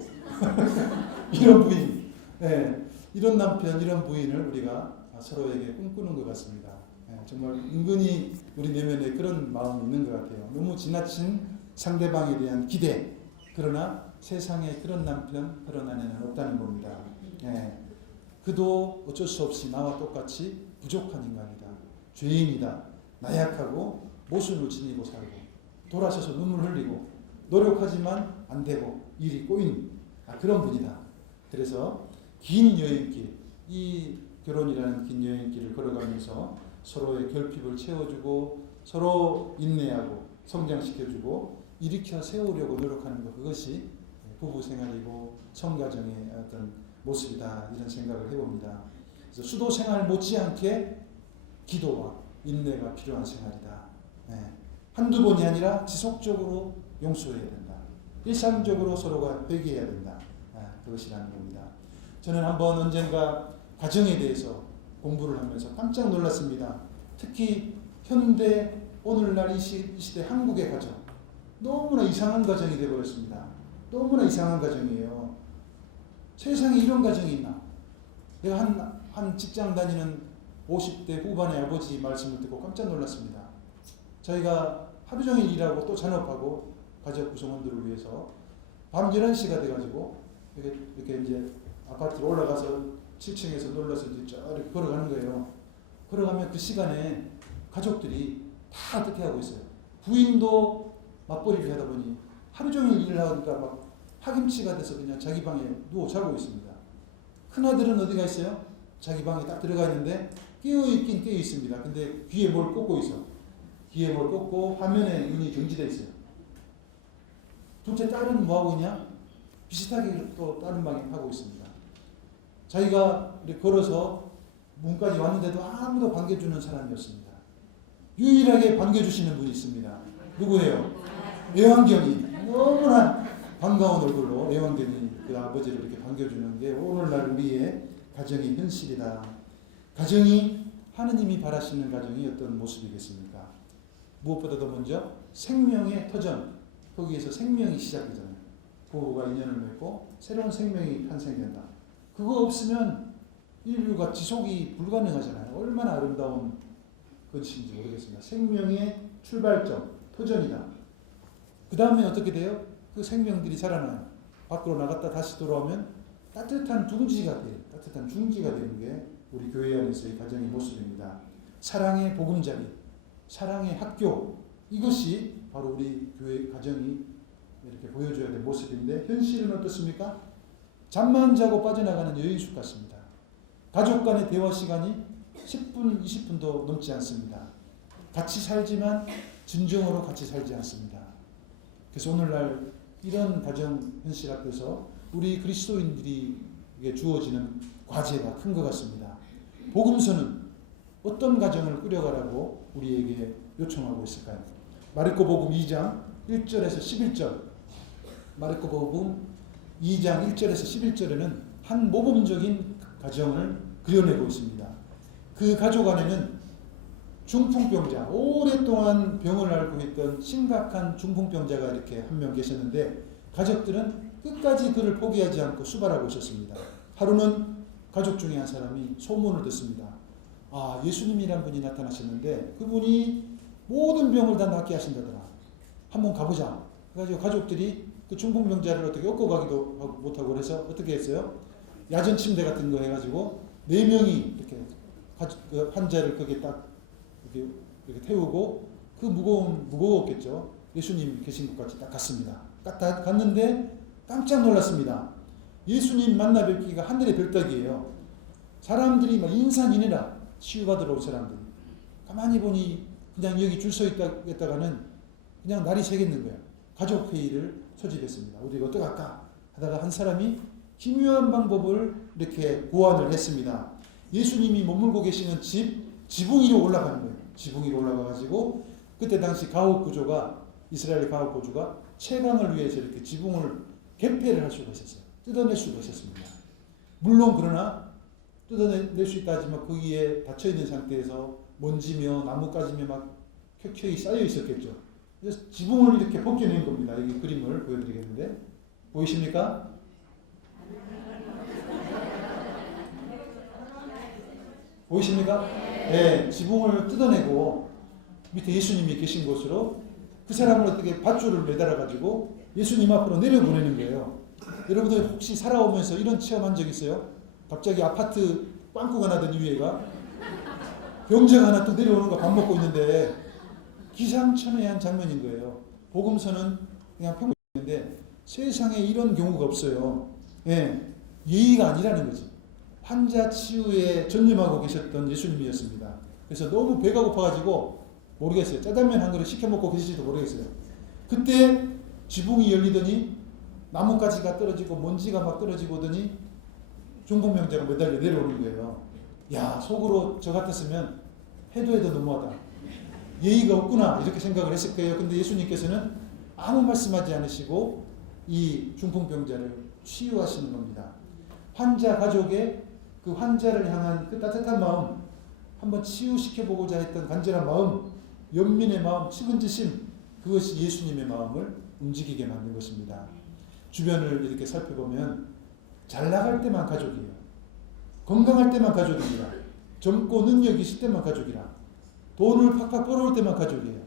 이런 부인. 네, 이런 남편, 이런 부인을 우리가 서로에게 꿈꾸는 것 같습니다. 네, 정말 은근히 우리 내면에 그런 마음이 있는 것 같아요. 너무 지나친 상대방에 대한 기대. 그러나 세상에 그런 남편, 그런 아내는 없다는 겁니다. 네, 그도 어쩔 수 없이 나와 똑같이 부족한 인간이다. 죄인이다. 나약하고 모순을 지니고 살고 돌아서서 눈물 흘리고 노력하지만 안 되고 일이 꼬인 그런 분이다. 그래서 긴 여행길, 이 결혼이라는 긴 여행길을 걸어가면서 서로의 결핍을 채워주고 서로 인내하고 성장시켜주고 일으켜 세우려고 노력하는 것, 그것이 부부 생활이고 성가정의 어떤 모습이다, 이런 생각을 해봅니다. 그래서 수도 생활 못지않게 기도와 인내가 필요한 생활이다. 네. 한두 번이 아니라 지속적으로 용서해야 된다. 일상적으로 서로가 회개해야 된다. 그것이라는 겁니다. 저는 한번 언젠가 가정에 대해서 공부를 하면서 깜짝 놀랐습니다. 특히 현대 오늘날 이 시대 한국의 가정, 너무나 이상한 가정이 되어버렸습니다. 너무나 이상한 가정이에요. 세상에 이런 가정이 있나? 내가 한 직장 다니는 50대 후반의 아버지 말씀을 듣고 깜짝 놀랐습니다. 저희가 하루 종일 일하고 또 잔업하고 가족 구성원들을 위해서 밤 11시가 돼가지고 이렇게 이제 아파트로 올라가서 7층에서 놀라서 이제 이렇게 걸어가는 거예요. 걸어가면 그 시간에 가족들이 다 어떻게 하고 있어요. 부인도 맞벌이를 하다 보니 하루 종일 일을 하니까 막 파김치가 돼서 그냥 자기 방에 누워 자고 있습니다. 큰아들은 어디가 있어요? 자기 방에 딱 들어가 있는데 깨어있긴 깨어 있습니다. 근데 귀에 뭘 꽂고 있어. 귀에 뭘 꽂고 화면에 눈이 경지되어 있어요. 둘째 딸은 뭐하고 있냐? 비슷하게 또 다른 방에 하고 있습니다. 자기가 이렇게 걸어서 문까지 왔는데도 아무도 반겨주는 사람이었습니다. 유일하게 반겨주시는 분이 있습니다. 누구예요? 애완견이. 너무나 반가운 얼굴로 애완견이 그 아버지를 이렇게 반겨주는 게 오늘날 우리의 가정의 현실이다. 가정이 하느님이 바라시는 가정이 어떤 모습이겠습니까? 무엇보다도 먼저 생명의 터전, 거기에서 생명이 시작되잖아요. 부부가 인연을 맺고 새로운 생명이 탄생된다. 그거 없으면 인류가 지속이 불가능하잖아요. 얼마나 아름다운 것인지 모르겠습니다. 생명의 출발점, 터전이다. 그 다음에 어떻게 돼요? 그 생명들이 자라나요. 밖으로 나갔다 다시 돌아오면 따뜻한 둥지가 돼요. 따뜻한 중지가 되는 게 우리 교회 안에서의 가정의 모습입니다. 사랑의 보금자리, 사랑의 학교, 이것이 바로 우리 교회 가정이 이렇게 보여줘야 될 모습인데 현실은 어떻습니까? 잠만 자고 빠져나가는 여인숙 같습니다. 가족 간의 대화 시간이 10분, 20분도 넘지 않습니다. 같이 살지만 진정으로 같이 살지 않습니다. 그래서 오늘날 이런 가정 현실 앞에서 우리 그리스도인들에게 주어지는 과제가 큰 것 같습니다. 복음서는 어떤 가정을 꾸려가라고 우리에게 요청하고 있을까요? 마르코복음 2장 1절에서 11절, 마르코복음 2장 1절에서 11절에는 한 모범적인 가정을 그려내고 있습니다. 그 가족 안에는 중풍병자, 오랫동안 병을 앓고 있던 심각한 중풍병자가 이렇게 한 명 계셨는데 가족들은 끝까지 그를 포기하지 않고 수발하고 있었습니다. 하루는 가족 중에 한 사람이 소문을 듣습니다. 예수님이란 분이 나타나셨는데 그분이 모든 병을 다 낫게 하신다더라. 한번 가보자. 그래가지고 가족들이 그 중풍병자를 어떻게 업고 가기도 못하고 그래서 어떻게 했어요? 야전 침대 같은 거 해가지고 4명이 이렇게 그 환자를 거기에 딱 이렇게 태우고 그 무거웠겠죠. 예수님 계신 곳까지 딱 갔습니다. 딱 갔는데 깜짝 놀랐습니다. 예수님 만나 뵙기가 하늘의 별따기예요. 사람들이 막 인산인해라. 치유받으러 온 사람들이. 가만히 보니 그냥 여기 줄 서 있다가는 그냥 날이 새겠는 거예요. 가족회의를 소집했습니다. 우리가 어떡할까 하다가 한 사람이 기묘한 방법을 이렇게 고안을 했습니다. 예수님이 머물고 계시는 지붕 위로 올라가는 거예요. 지붕 위로 올라가가지고 그때 당시 가옥구조가 이스라엘 가옥구조가 채광을 위해서 이렇게 지붕을 개폐를 할 수가 있었어요. 뜯어낼 수가 있었습니다. 물론 그러나 뜯어낼 수 있다 하지만 거기에 닫혀있는 상태에서 먼지며 나뭇가지며 막 켜켜이 쌓여 있었겠죠. 그래서 지붕을 이렇게 벗겨낸 겁니다. 여기 그림을 보여드리겠는데 보이십니까? 보이십니까? 네, 지붕을 뜯어내고 밑에 예수님이 계신 곳으로 그 사람을 어떻게 밧줄을 매달아가지고 예수님 앞으로 내려보내는 거예요. 여러분들 혹시 살아오면서 이런 체험한 적 있어요? 갑자기 아파트 빵꾸가 나던 위에가 병자가 하나 또 내려오는 거 밥 먹고 있는데 기상천외한 장면인 거예요. 복음서는 그냥 평범 있는데 세상에 이런 경우가 없어요. 예, 예의가 아니라는 거지. 환자 치유에 전념하고 계셨던 예수님이었습니다. 그래서 너무 배가 고파가지고 모르겠어요. 짜장면 한 그릇 시켜 먹고 계실지도 모르겠어요. 그때 지붕이 열리더니 나뭇가지가 떨어지고 먼지가 막 떨어지고 오더니 중풍병자가 매달려 내려오는 거예요. 야, 속으로 저 같았으면 해도 너무하다. 예의가 없구나 이렇게 생각을 했을 거예요. 근데 예수님께서는 아무 말씀하지 않으시고 이 중풍병자를 치유하시는 겁니다. 환자 가족의 그 환자를 향한 그 따뜻한 마음, 한번 치유시켜보고자 했던 간절한 마음, 연민의 마음, 측은지심, 그것이 예수님의 마음을 움직이게 만든 것입니다. 주변을 이렇게 살펴보면 잘 나갈 때만 가족이에요. 건강할 때만 가족입니다. 젊고 능력이 있을 때만 가족이라. 돈을 팍팍 벌어올 때만 가족이에요.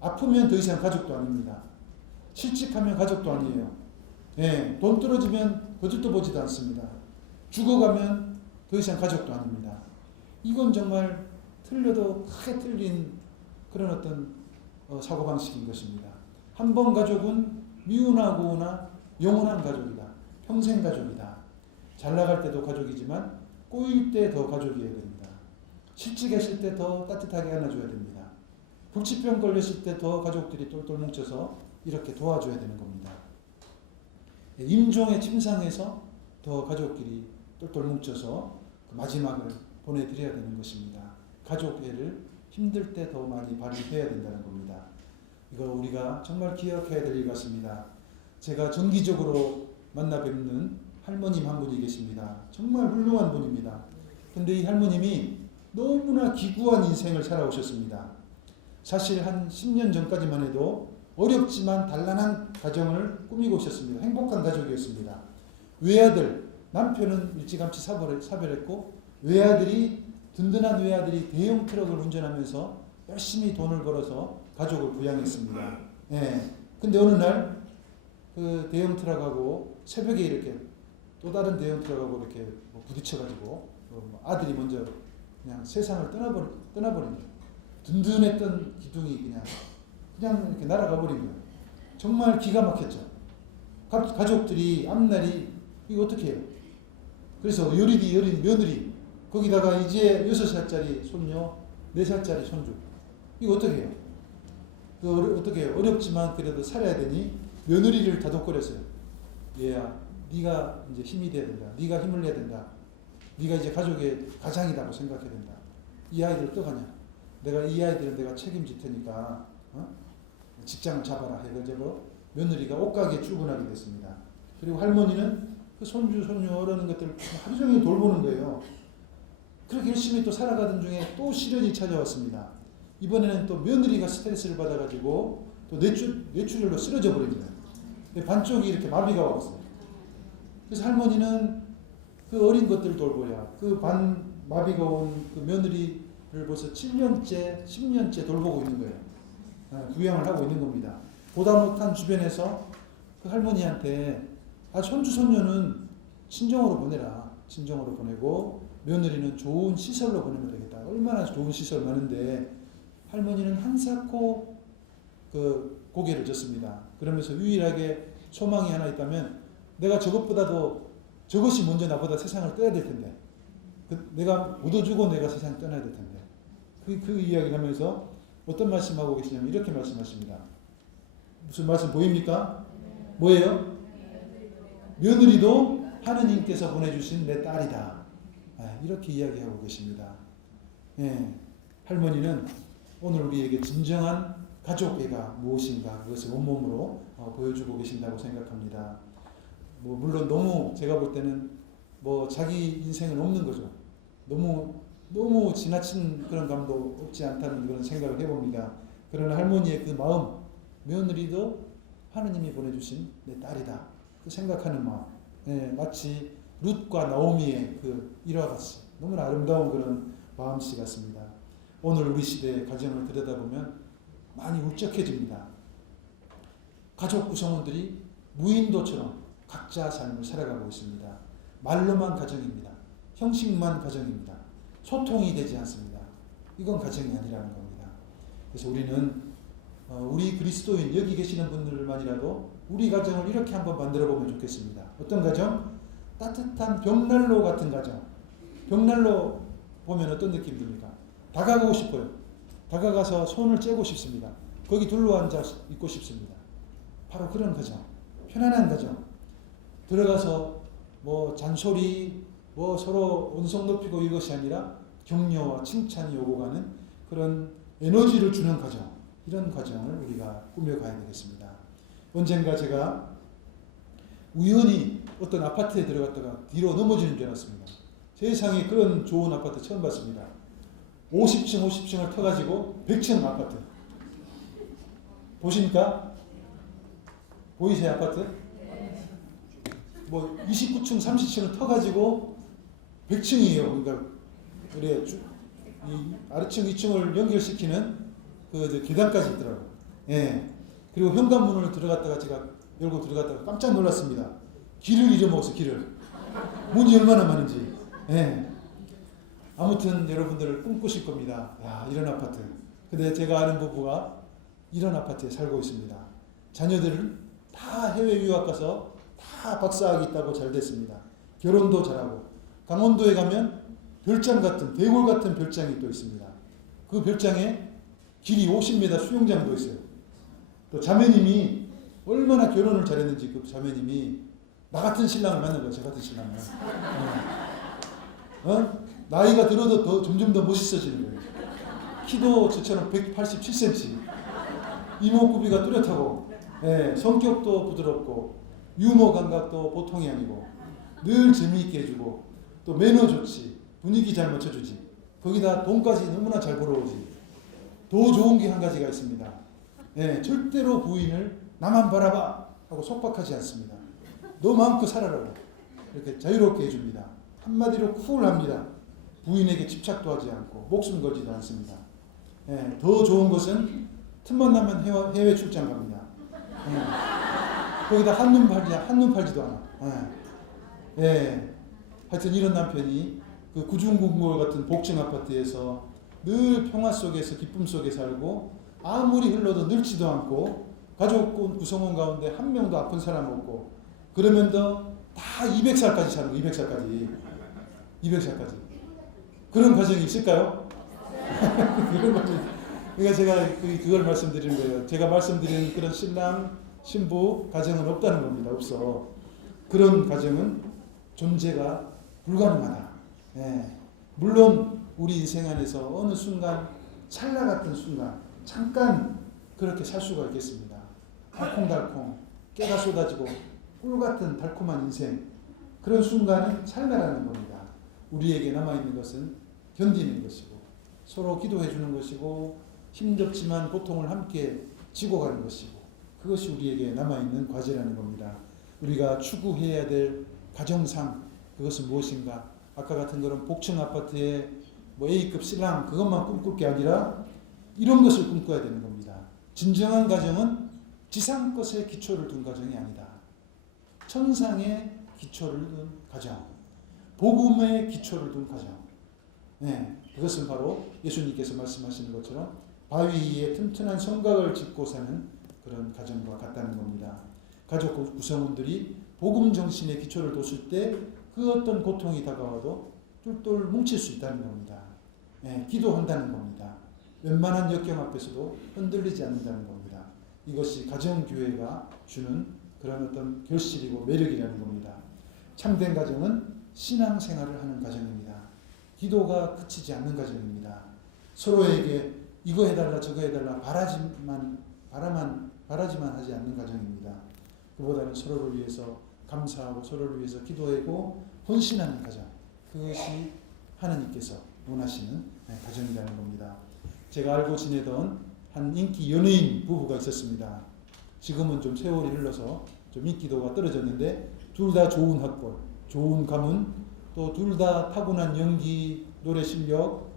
아프면 더 이상 가족도 아닙니다. 실직하면 가족도 아니에요. 예, 돈 떨어지면 거들떠 보지도 않습니다. 죽어가면 더 이상 가족도 아닙니다. 이건 정말 틀려도 크게 틀린 그런 어떤 사고방식인 것입니다. 한 번 가족은 미운하거나 영원한 가족이다. 평생 가족이다. 잘 나갈 때도 가족이지만 꼬일 때 더 가족이어야 됩니다. 실직했을 때 더 따뜻하게 안아줘야 됩니다. 불치병 걸렸을 때 더 가족들이 똘똘 뭉쳐서 이렇게 도와줘야 되는 겁니다. 임종의 침상에서 더 가족끼리 똘똘 뭉쳐서 그 마지막을 보내드려야 되는 것입니다. 가족애를 힘들 때 더 많이 발휘해야 된다는 겁니다. 이거 우리가 정말 기억해야 될 일 같습니다. 제가 정기적으로 만나 뵙는 할머님 한 분이 계십니다. 정말 훌륭한 분입니다. 근데 이 할머님이 너무나 기구한 인생을 살아오셨습니다. 사실 한 10년 전까지만 해도 어렵지만 단란한 가정을 꾸미고 있었습니다. 행복한 가족이었습니다. 외아들, 남편은 일찌감치 사별했고 외아들이 든든한 외아들이 대형 트럭을 운전하면서 열심히 돈을 벌어서 가족을 부양했습니다. 예. 근데 어느 날 그 대형 트럭하고 새벽에 이렇게 또 다른 대형 트럭하고 이렇게 부딪혀가지고 아들이 먼저 그냥 세상을 떠나버린 거예요. 든든했던 기둥이 그냥 이렇게 날아가 버린 거예요. 정말 기가 막혔죠. 가족들이 앞날이 이거 어떻게 해요? 그래서 여리디 여린 며느리 거기다가 이제 6살짜리 손녀 4살짜리 손주 이거 어떻게 해요? 어떻게 해요? 어렵지만 그래도 살아야 되니 며느리를 다독거렸어요. 얘야 네가 이제 힘이 돼야 된다. 네가 힘을 내야 된다. 네가 이제 가족의 가장이라고 생각해야 된다. 이 아이들 어떡하냐? 내가 이 아이들은 내가 책임질 테니까 직장을 잡아라 해가지고 며느리가 옷가게에 출근하게 됐습니다. 그리고 할머니는 그 손주 손녀 어르는 것들을 하루 종일 돌보는 거예요. 그렇게 열심히 또 살아가던 중에 또 시련이 찾아왔습니다. 이번에는 또 며느리가 스트레스를 받아가지고 또 뇌출혈로 쓰러져 버린 거예요. 반쪽이 이렇게 마비가 왔어요. 그래서 할머니는 그 어린 것들을 돌보랴, 그 마비가 온 그 며느리를 벌써 7년째, 10년째 돌보고 있는 거예요. 부양을 하고 있는 겁니다. 보다 못한 주변에서 그 할머니한테 손주 손녀는 친정으로 보내라. 친정으로 보내고 며느리는 좋은 시설로 보내면 되겠다. 얼마나 좋은 시설 많은데 할머니는 한사코 그 고개를 젓습니다. 그러면서 유일하게 소망이 하나 있다면 내가 저것보다도 저것이 먼저 나보다 세상을 떠야 될 텐데 내가 묻어주고 내가 세상을 떠나야 될 텐데 그 이야기를 하면서 어떤 말씀하고 계시냐면 이렇게 말씀하십니다. 무슨 말씀 보입니까? 뭐예요? 며느리도 하느님께서 보내주신 내 딸이다. 이렇게 이야기하고 계십니다. 할머니는 오늘 우리에게 진정한 가족애가 무엇인가 그것을 온몸으로 보여주고 계신다고 생각합니다. 물론 너무 제가 볼 때는 자기 인생은 없는 거죠. 너무 지나친 그런 감도 없지 않다는 그런 생각을 해봅니다. 그러나 할머니의 그 마음, 며느리도 하느님이 보내주신 내 딸이다. 그 생각하는 마음, 마치 룻과 나오미의 그 일화 같이 너무나 아름다운 그런 마음씨 같습니다. 오늘 우리 시대의 가정을 들여다보면 많이 울적해집니다. 가족 구성원들이 무인도처럼 각자 삶을 살아가고 있습니다. 말로만 가정입니다. 형식만 가정입니다. 소통이 되지 않습니다. 이건 가정이 아니라는 겁니다. 그래서 우리는 우리 그리스도인 여기 계시는 분들만이라도 우리 가정을 이렇게 한번 만들어 보면 좋겠습니다. 어떤 가정? 따뜻한 벽난로 같은 가정. 벽난로 보면 어떤 느낌이 듭니까? 다가가고 싶어요. 다가가서 손을 째고 싶습니다. 거기 둘러앉아 있고 싶습니다. 바로 그런 가정. 편안한 가정. 들어가서 잔소리, 서로 언성 높이고 이것이 아니라 격려와 칭찬이 오고 가는 그런 에너지를 주는 가정. 이런 가정을 우리가 꾸며가야 되겠습니다. 언젠가 제가 우연히 어떤 아파트에 들어갔다가 뒤로 넘어지는 줄 알았습니다. 세상에 그런 좋은 아파트 처음 봤습니다. 50층을 터가지고 100층 아파트. 보십니까? 보이세요, 아파트? 29층, 30층을 터가지고 100층이에요. 그러니까, 이 아래층, 2층을 연결시키는 그 계단까지 있더라고요. 그리고 현관문을 제가 열고 들어갔다가 깜짝 놀랐습니다. 길을 잊어먹었어요, 길을. 문이 얼마나 많은지. 아무튼 여러분들 꿈꾸실 겁니다. 이런 아파트. 근데 제가 아는 부부가 이런 아파트에 살고 있습니다. 자녀들은 다 해외 유학 가서 다 박사학위 있다고 잘 됐습니다. 결혼도 잘하고. 강원도에 가면 별장 같은, 대골 같은 별장이 또 있습니다. 그 별장에 길이 50m 수영장도 있어요. 또 자매님이 얼마나 결혼을 잘했는지 그 자매님이 나 같은 신랑을 만난 거예요. 저 같은 신랑을. 나이가 들어도 점점 더 멋있어지는 거예요. 키도 저처럼 187cm. 이목구비가 뚜렷하고, 성격도 부드럽고, 유머 감각도 보통이 아니고, 늘 재미있게 해주고, 또 매너 좋지, 분위기 잘 맞춰주지, 거기다 돈까지 너무나 잘 벌어오지. 더 좋은 게 한 가지가 있습니다. 절대로 부인을 나만 바라봐 하고 속박하지 않습니다. 너 마음껏 살아라고 이렇게 자유롭게 해줍니다. 한마디로 쿨합니다. 부인에게 집착도 하지 않고 목숨 걸지도 않습니다. 더 좋은 것은 틈만 나면 해외 출장 갑니다. 거기다 한눈 팔지도 않아. 하여튼 이런 남편이 그 구중궁궐 같은 복층 아파트에서 늘 평화 속에서 기쁨 속에 살고 아무리 흘러도 늙지도 않고 가족 구성원 가운데 한 명도 아픈 사람 없고 그러면 다 200살까지 사는 거 200살까지 그런 가정이 있을까요? 그러니까 제가 그걸 말씀드리는 거예요. 제가 말씀드리는 그런 신랑 신부 가정은 없다는 겁니다. 없어. 그런 가정은 존재가 불가능하다. 물론 우리 인생 안에서 어느 순간 찰나 같은 순간 잠깐 그렇게 살 수가 있겠습니다. 알콩달콩 깨가 쏟아지고 꿀 같은 달콤한 인생 그런 순간은 찰나라는 겁니다. 우리에게 남아있는 것은 견디는 것이고 서로 기도해 주는 것이고 힘겹지만 고통을 함께 지고 가는 것이고 그것이 우리에게 남아있는 과제라는 겁니다. 우리가 추구해야 될 가정상 그것은 무엇인가? 아까 같은 그런 복층 아파트에 뭐 A급 신랑 그것만 꿈꿀 게 아니라 이런 것을 꿈꿔야 되는 겁니다. 진정한 가정은 지상 것에 기초를 둔 가정이 아니다. 천상의 기초를 둔 가정, 복음의 기초를 둔 가정. 네, 그것은 바로 예수님께서 말씀하시는 것처럼 바위 위에 튼튼한 성곽을 짓고 사는 그런 가정과 같다는 겁니다. 가족 구성원들이 복음 정신의 기초를 뒀을 때 그 어떤 고통이 다가와도 똘똘 뭉칠 수 있다는 겁니다. 네, 기도한다는 겁니다. 웬만한 역경 앞에서도 흔들리지 않는다는 겁니다. 이것이 가정교회가 주는 그런 어떤 결실이고 매력이라는 겁니다. 참된 가정은 신앙생활을 하는 가정입니다. 기도가 그치지 않는 가정입니다. 서로에게 이거 해달라 저거 해달라 바라지만 하지 않는 가정입니다. 그보다는 서로를 위해서 감사하고 서로를 위해서 기도하고 헌신하는 가정, 그것이 하나님께서 원하시는 가정이라는 겁니다. 제가 알고 지내던 한 인기 연예인 부부가 있었습니다. 지금은 좀 세월이 흘러서 좀 인기도가 떨어졌는데 둘 다 좋은 학벌, 좋은 가문, 또 둘 다 타고난 연기, 노래 실력,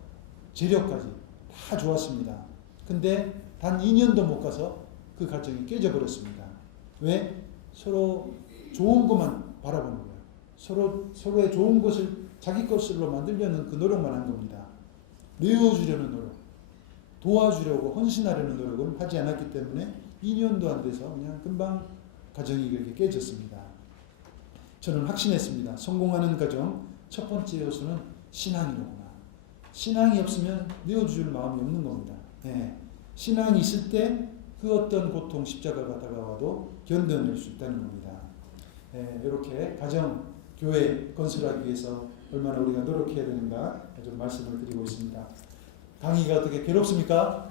재력까지 다 좋았습니다. 근데 단 2년도 못 가서 그 가정이 깨져버렸습니다. 왜? 서로 좋은 것만 바라보는 거예요. 서로의 좋은 것을 자기 것으로 만들려는 그 노력만 한 겁니다. 메워주려는 노력, 도와주려고 헌신하려는 노력을 하지 않았기 때문에 2년도 안 돼서 그냥 금방 가정이 그렇게 깨졌습니다. 저는 확신했습니다. 성공하는 가정 첫 번째 요소는 신앙이로구나. 신앙이 없으면 내어줄 마음이 없는 겁니다. 네. 신앙이 있을 때 그 어떤 고통, 십자가가 다가와도 견뎌낼 수 있다는 겁니다. 네, 이렇게 가정, 교회 건설하기 위해서 얼마나 우리가 노력해야 되는가 좀 말씀을 드리고 있습니다. 강의가 어떻게 괴롭습니까?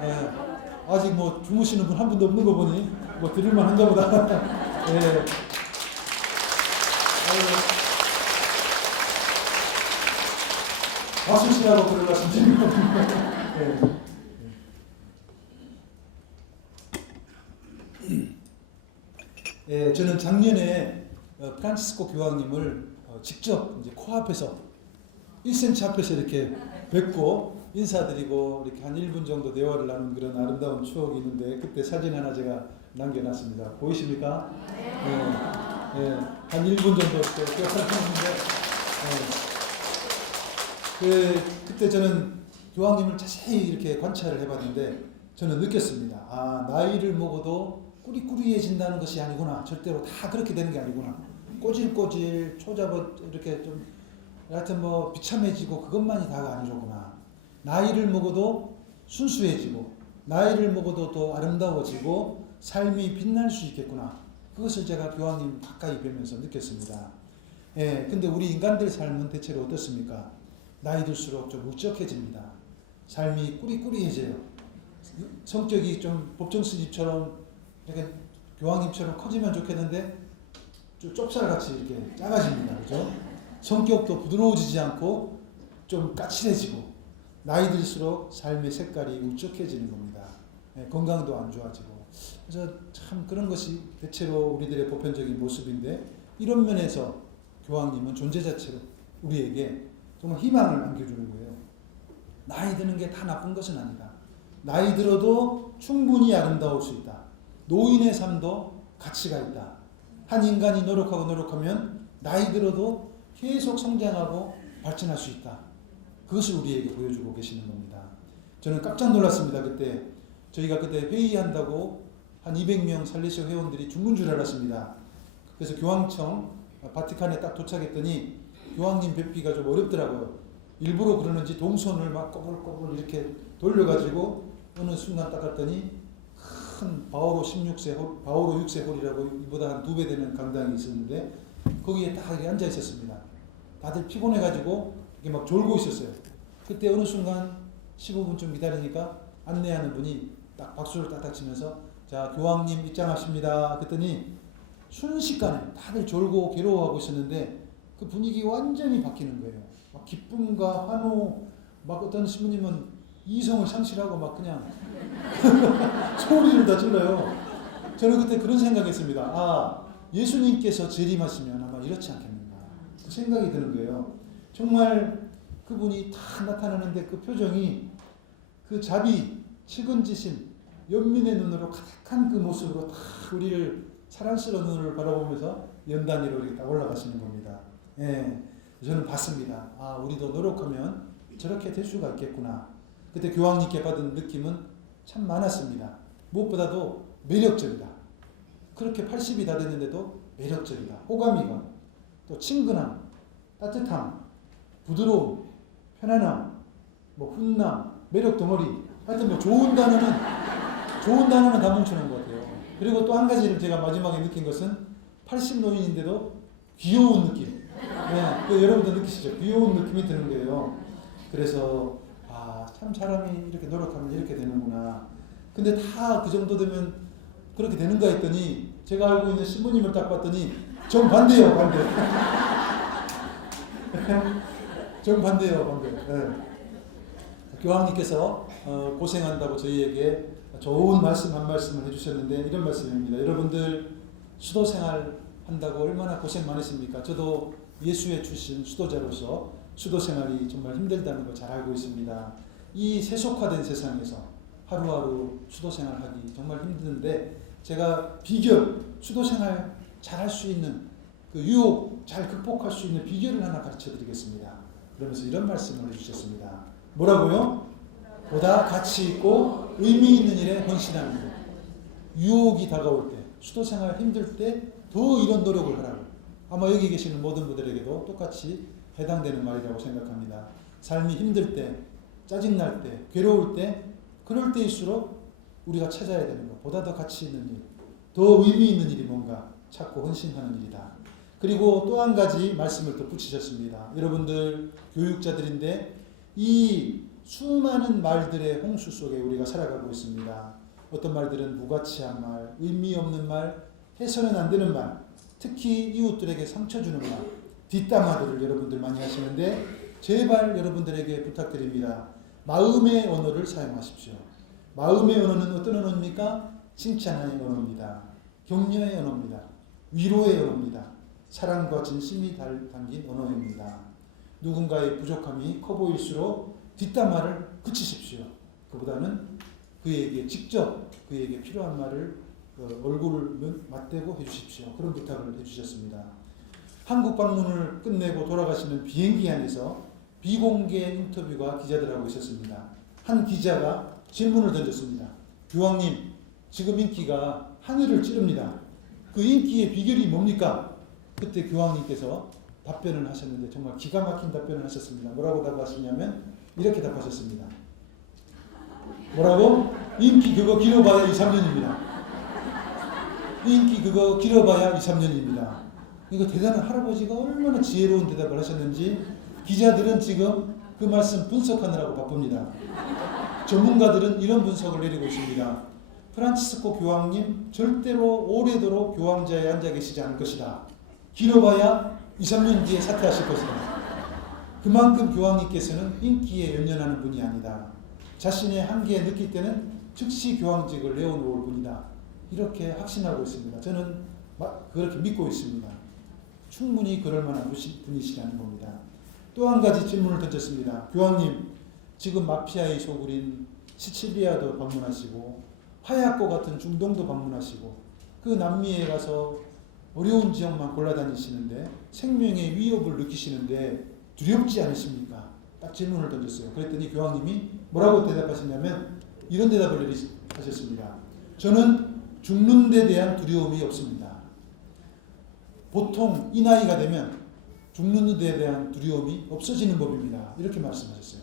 네. 네. 아직 뭐 주무시는 분 한 분도 없는 거 보니 뭐 드릴만 한가 보다. 네. 박수 치라고 들어갔습니다. 네. 예, 저는 작년에 프란치스코 교황님을 직접 이제 코앞에서 1cm 앞에서 이렇게 뵙고 인사드리고 이렇게 한 1분 정도 대화를 나눈 그런 아름다운 추억이 있는데 그때 사진 하나 제가 남겨놨습니다. 보이십니까? 네. 네. 한 1분 정도 기억하는데 그때 저는 교황님을 자세히 이렇게 관찰을 해봤는데 저는 느꼈습니다. 아, 나이를 먹어도 꾸리꾸리해진다는 것이 아니구나. 절대로 다 그렇게 되는 게 아니구나. 꼬질꼬질 초잡아 이렇게 좀 하여튼 뭐 비참해지고 그것만이 다가 아니로구나. 나이를 먹어도 순수해지고 나이를 먹어도 더 아름다워지고 삶이 빛날 수 있겠구나. 그것을 제가 교황님 가까이 뵈면서 느꼈습니다. 예, 근데 우리 인간들 삶은 대체로 어떻습니까? 나이 들수록 좀 울적해집니다. 삶이 꾸리꾸리해져요. 성격이 좀 법정스님처럼 이렇게 교황님처럼 커지면 좋겠는데 좀 좁쌀같이 이렇게 작아집니다. 그죠? 성격도 부드러워지지 않고 좀 까칠해지고 나이 들수록 삶의 색깔이 울적해지는 겁니다. 네, 건강도 안 좋아지고 그래서 참 그런 것이 대체로 우리들의 보편적인 모습인데 이런 면에서 교황님은 존재 자체로 우리에게 정말 희망을 안겨주는 거예요. 나이 드는 게 다 나쁜 것은 아니다. 나이 들어도 충분히 아름다울 수 있다. 노인의 삶도 가치가 있다. 한 인간이 노력하면 나이 들어도 계속 성장하고 발전할 수 있다. 그것을 우리에게 보여주고 계시는 겁니다. 저는 깜짝 놀랐습니다. 저희가 그때 회의한다고 한 200명 살레시아 회원들이 죽는 줄 알았습니다. 그래서 교황청 바티칸에 딱 도착했더니 교황님 뵙기가 좀 어렵더라고요. 일부러 그러는지 동선을 막 꼬불꼬불 이렇게 돌려가지고 어느 순간 딱 갔더니 큰 바오로 6세 홀이라고 이보다 한 2배 되는 강당이 있었는데 거기에 딱 앉아 있었습니다. 다들 피곤해가지고 이렇게 막 졸고 있었어요. 그때 어느 순간 15분쯤 기다리니까 안내하는 분이 딱 박수를 딱딱 치면서 자, 교황님 입장하십니다. 그랬더니 순식간에 다들 졸고 괴로워하고 있었는데 그 분위기가 완전히 바뀌는 거예요. 막 기쁨과 환호, 막 어떤 신부님은 이성을 상실하고 막 그냥 소리를 다 질러요. 저는 그때 그런 생각했습니다. 아, 예수님께서 재림하시면 아마 이렇지 않겠는가. 생각이 드는 거예요. 정말 그분이 다 나타나는데 그 표정이 그 자비, 측은지심, 연민의 눈으로 가득한 그 모습으로 다 우리를 사랑스러운 눈을 바라보면서 연단위로 이렇게 딱 올라가시는 겁니다. 예, 저는 봤습니다. 아, 우리도 노력하면 저렇게 될 수가 있겠구나. 그때 교황님께 받은 느낌은 참 많았습니다. 무엇보다도 매력적이다. 그렇게 80이 다 됐는데도 매력적이다. 호감이가, 또 친근함, 따뜻함, 부드러움, 편안함, 뭐 훈남, 매력 덩어리. 하여튼 뭐 좋은 단어는 다 뭉쳐놓은 것 같아요. 그리고 또 한 가지를 제가 마지막에 느낀 것은 80 노인인데도 귀여운 느낌. 네, 그 여러분도 느끼시죠? 귀여운 느낌이 드는 거예요. 그래서 참 사람이 이렇게 노력하면 이렇게 되는구나. 근데 다 그 정도 되면 그렇게 되는가 했더니 제가 알고 있는 신부님을 딱 봤더니 정반대예요, 반대. 정반대예요, 반대. 네. 교황님께서 고생한다고 저희에게 좋은 말씀 한 말씀을 해주셨는데 이런 말씀입니다. 여러분들 수도 생활 한다고 얼마나 고생 많으십니까? 저도 예수의 출신 수도자로서 수도 생활이 정말 힘들다는 걸 잘 알고 있습니다. 이 세속화된 세상에서 하루하루 수도 생활하기 정말 힘든데 제가 비결, 수도 생활 잘 할 수 있는 그 유혹 잘 극복할 수 있는 비결을 하나 가르쳐 드리겠습니다. 그러면서 이런 말씀을 해주셨습니다. 뭐라고요? 보다 가치 있고 의미 있는 일에 헌신하는 것. 유혹이 다가올 때, 수도 생활 힘들 때 더 이런 노력을 하라고. 아마 여기 계시는 모든 분들에게도 똑같이 해당되는 말이라고 생각합니다. 삶이 힘들 때, 짜증날 때, 괴로울 때, 그럴 때일수록 우리가 찾아야 되는 것, 보다 더 가치 있는 일, 더 의미 있는 일이 뭔가 찾고 헌신하는 일이다. 그리고 또 한 가지 말씀을 더 붙이셨습니다. 여러분들 교육자들인데 이 수많은 말들의 홍수 속에 우리가 살아가고 있습니다. 어떤 말들은 무가치한 말, 의미 없는 말, 해서는 안 되는 말, 특히 이웃들에게 상처 주는 말, 뒷담화들을 여러분들 많이 하시는데 제발 여러분들에게 부탁드립니다. 마음의 언어를 사용하십시오. 마음의 언어는 어떤 언어입니까? 칭찬의 언어입니다. 격려의 언어입니다. 위로의 언어입니다. 사랑과 진심이 담긴 언어입니다. 누군가의 부족함이 커 보일수록 뒷담화를 그치십시오. 그보다는 그에게 직접 그에게 필요한 말을 얼굴을 맞대고 해주십시오. 그런 부탁을 해주셨습니다. 한국 방문을 끝내고 돌아가시는 비행기 안에서 비공개 인터뷰가 기자들하고 있었습니다. 한 기자가 질문을 던졌습니다. 교황님, 지금 인기가 하늘을 찌릅니다. 그 인기의 비결이 뭡니까? 그때 교황님께서 답변을 하셨는데 정말 기가 막힌 답변을 하셨습니다. 뭐라고 답하시냐면 이렇게 답하셨습니다. 뭐라고? 인기 그거 길어봐야 2, 3년입니다. 인기 그거 길어봐야 2, 3년입니다. 이거 대단한 할아버지가 얼마나 지혜로운 대답을 하셨는지 기자들은 지금 그 말씀 분석하느라고 바쁩니다. 전문가들은 이런 분석을 내리고 있습니다. 프란치스코 교황님 절대로 오래도록 교황자에 앉아 계시지 않을 것이다. 길어봐야 2, 3년 뒤에 사퇴하실 것이다. 그만큼 교황님께서는 인기에 연연하는 분이 아니다. 자신의 한계에 느낄 때는 즉시 교황직을 내어놓을 분이다. 이렇게 확신하고 있습니다. 저는 그렇게 믿고 있습니다. 충분히 그럴 만한 분이시라는 겁니다. 또 한 가지 질문을 던졌습니다. 교황님, 지금 마피아의 소굴인 시칠리아도 방문하시고 하얗고 같은 중동도 방문하시고 그 남미에 가서 어려운 지역만 골라다니시는데 생명의 위협을 느끼시는데 두렵지 않으십니까? 딱 질문을 던졌어요. 그랬더니 교황님이 뭐라고 대답하시냐면 이런 대답을 하셨습니다. 저는 죽는 데 대한 두려움이 없습니다. 보통 이 나이가 되면 죽는 데 대한 두려움이 없어지는 법입니다. 이렇게 말씀하셨어요.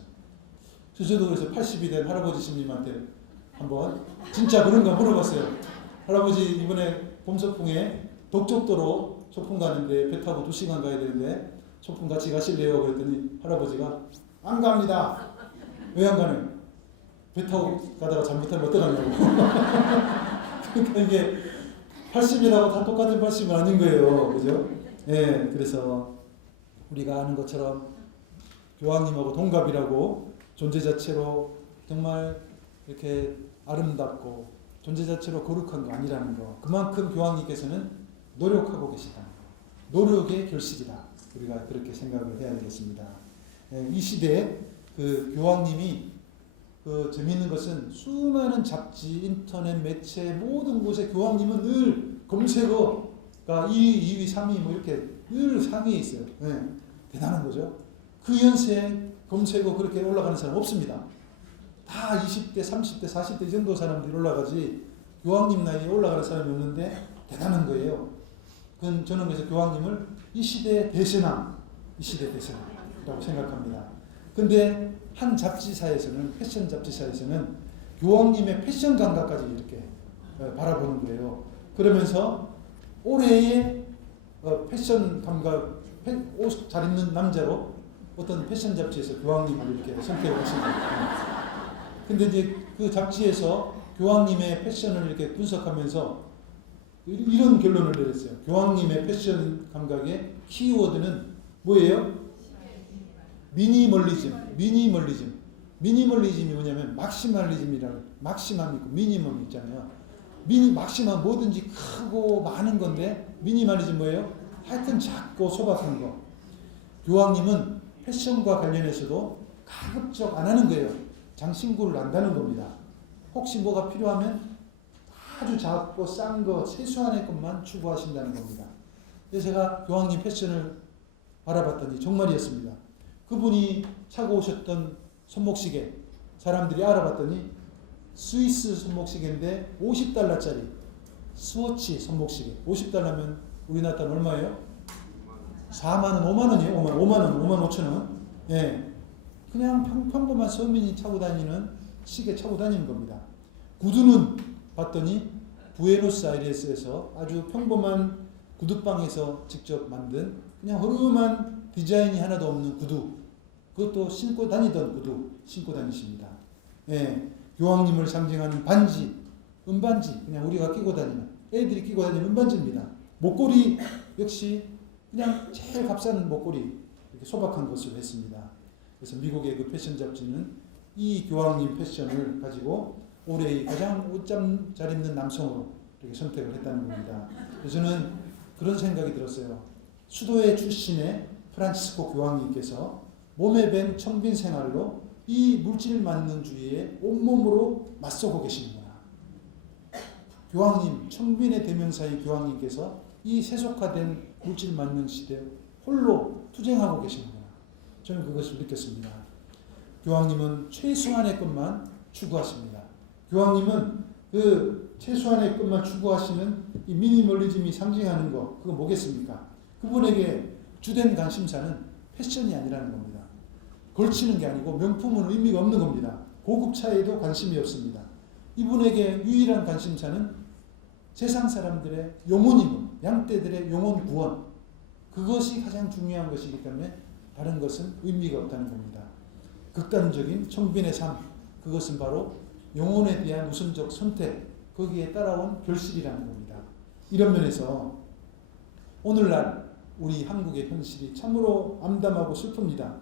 저도 그래서 80이 된 할아버지 신님한테 한번 진짜 그런가 물어봤어요. 할아버지 이번에 봄소풍에 독촉도로 소풍 가는데 배 타고 2시간 가야 되는데 소풍 같이 가실래요? 그랬더니 할아버지가 안 갑니다. 왜 안 가요? 배 타고 가다가 잘못하면 어떡하냐고. 그러니까 이게 80이라고 다 똑같은 80은 아닌 거예요. 그죠? 예, 그래서 우리가 아는 것처럼 교황님하고 동갑이라고 존재 자체로 정말 이렇게 아름답고 존재 자체로 거룩한 거 아니라는 거. 그만큼 교황님께서는 노력하고 계시다. 노력의 결실이다. 우리가 그렇게 생각을 해야 되겠습니다. 이 시대에 그 교황님이 그 재미있는 것은 수많은 잡지, 인터넷, 매체 모든 곳에 교황님은 늘 검색어가 2위, 3위 뭐 이렇게 늘 상위에 있어요. 대단한 거죠. 그 연세에 검색어 그렇게 올라가는 사람 없습니다. 다 20대, 30대, 40대 이 정도 사람들이 올라가지 교황님 나이에 올라가는 사람이 없는데 대단한 거예요. 그건 저는 그래서 교황님을 이 시대의 대세남, 이 시대의 대세남이라고 생각합니다. 근데 한 잡지사에서는, 패션 잡지사에서는 교황님의 패션 감각까지 이렇게 바라보는 거예요. 그러면서 올해의 패션 감각, 옷 잘 입는 남자로 어떤 패션 잡지에서 교황님을 이렇게 선택을 했습니다. 근데 이제 그 잡지에서 교황님의 패션을 이렇게 분석하면서 이런 결론을 내렸어요. 교황님의 패션 감각의 키워드는 뭐예요? 미니멀리즘이 뭐냐면 막시멀리즘이라는, 막시멈 있고 미니멈 있잖아요. 막시멈 뭐든지 크고 많은 건데, 미니멀리즘 뭐예요? 하여튼 작고 소박한 거. 교황님은 패션과 관련해서도 가급적 안 하는 거예요. 장신구를 안다는 겁니다. 혹시 뭐가 필요하면 아주 작고 싼 거, 최소한의 것만 추구하신다는 겁니다. 그래서 제가 교황님 패션을 알아봤더니 정말이었습니다. 그분이 차고 오셨던 손목시계, 사람들이 알아봤더니 스위스 손목시계인데 $50짜리 스워치 손목시계. $50면 우리나라 돈 얼마예요? 4만 원, 5만 원이에요. 5만 5천 원. 예. 그냥 평범한 서민이 차고 다니는 시계 차고 다니는 겁니다. 구두는 봤더니 부에노스아이레스에서 아주 평범한 구두방에서 직접 만든 그냥 허름한 디자인이 하나도 없는 구두, 그것도 신고 다니던 구두 신고 다니십니다. 예, 교황님을 상징하는 반지, 은반지, 그냥 우리가 끼고 다니는, 애들이 끼고 다니는 은반지입니다. 목걸이 역시 그냥 제일 값싼 목걸이, 이렇게 소박한 것으로 했습니다. 그래서 미국의 그 패션 잡지는 이 교황님 패션을 가지고 올해의 가장 옷장 잘 입는 남성으로 이렇게 선택을 했다는 겁니다. 그래서 저는 그런 생각이 들었어요. 수도에 출신의 프란치스코 교황님께서 몸에 밴 청빈 생활로 이 물질 만능주의에 온몸으로 맞서고 계시는구나. 교황님, 청빈의 대명사의 교황님께서 이 세속화된 물질 만능 시대에 홀로 투쟁하고 계시는구나. 저는 그것을 느꼈습니다. 교황님은 최소한의 것만 추구하십니다. 교황님은 그 최소한의 것만 추구하시는 이 미니멀리즘이 상징하는 거, 그거 뭐겠습니까? 그분에게 주된 관심사는 패션이 아니라는 겁니다. 걸치는 게 아니고 명품은 의미가 없는 겁니다. 고급차에도 관심이 없습니다. 이분에게 유일한 관심사는 세상 사람들의 영혼이고 양떼들의 영혼 구원, 그것이 가장 중요한 것이기 때문에 다른 것은 의미가 없다는 겁니다. 극단적인 청빈의 삶, 그것은 바로 영혼에 대한 우선적 선택, 거기에 따라온 결실이라는 겁니다. 이런 면에서 오늘날 우리 한국의 현실이 참으로 암담하고 슬픕니다.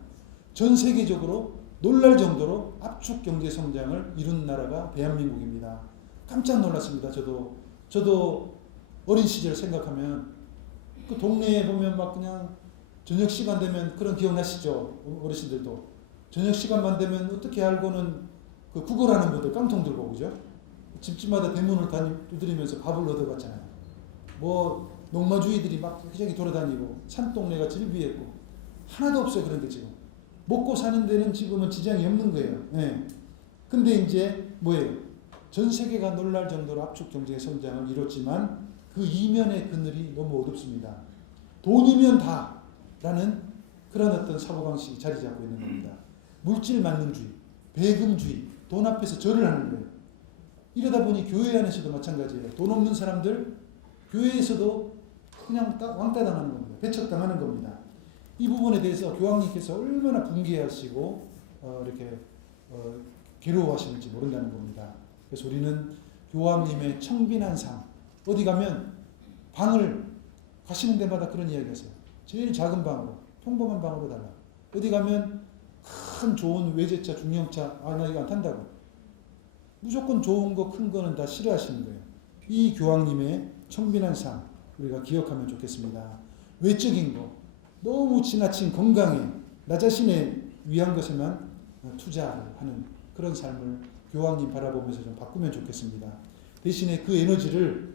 전 세계적으로 놀랄 정도로 압축 경제 성장을 이룬 나라가 대한민국입니다. 깜짝 놀랐습니다. 저도 어린 시절 생각하면 그 동네에 보면 막 그냥 저녁 시간 되면, 그런 기억나시죠? 어르신들도 저녁 시간만 되면 어떻게 알고는 그 구걸하는 분들 깡통 들고 오죠. 집집마다 대문을 두드리면서 밥을 얻어갔잖아요. 뭐 농마주의들이 막 여기저기 돌아다니고 산동네가 질비했고 하나도 없어요. 그런데 지금 먹고 사는 데는 지금은 지장이 없는 거예요. 네. 근데 이제 뭐예요? 전 세계가 놀랄 정도로 압축 경제 성장을 이뤘지만 그 이면의 그늘이 너무 어둡습니다. 돈이면 다라는 그런 어떤 사고방식이 자리 잡고 있는 겁니다. 물질 만능주의, 배금주의, 돈 앞에서 절을 하는 거예요. 이러다 보니 교회 안에서도 마찬가지예요. 돈 없는 사람들 교회에서도 그냥 왕따 당하는 겁니다. 배척당하는 겁니다. 이 부분에 대해서 교황님께서 얼마나 분개하시고 이렇게 괴로워하시는지 모른다는 겁니다. 그래서 우리는 교황님의 청빈한 삶, 어디 가면 방을 가시는 데마다 그런 이야기 하세요. 제일 작은 방으로, 평범한 방으로 달라. 어디 가면 큰 좋은 외제차, 중형차, 나 이거 안 탄다고. 무조건 좋은 거, 큰 거는 다 싫어하시는 거예요. 이 교황님의 청빈한 삶, 우리가 기억하면 좋겠습니다. 외적인 거, 너무 지나친 건강에 나 자신의 위한 것에만 투자를 하는 그런 삶을 교황님 바라보면서 좀 바꾸면 좋겠습니다. 대신에 그 에너지를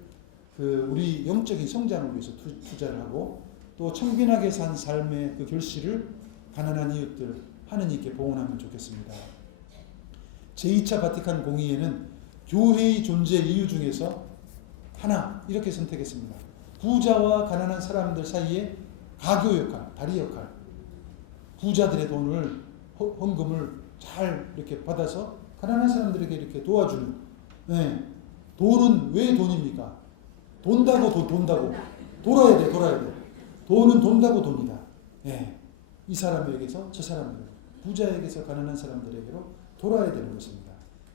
우리 영적인 성장을 위해서 투자를 하고 또 청빈하게 산 삶의 그 결실을 가난한 이웃들 하느님께 봉헌하면 좋겠습니다. 제2차 바티칸 공의회는 교회의 존재 이유 중에서 하나 이렇게 선택했습니다. 부자와 가난한 사람들 사이에 가교 역할, 다리 역할. 부자들의 돈을 헌금을 잘 이렇게 받아서 가난한 사람들에게 이렇게 도와주는. 네. 돈은 왜 돈입니까? 돈다고 돌아야 돼. 돈은 돈다고 돈이다. 네. 이 사람에게서 저 사람에게, 부자에게서 가난한 사람들에게로 돌아야 되는 것입니다.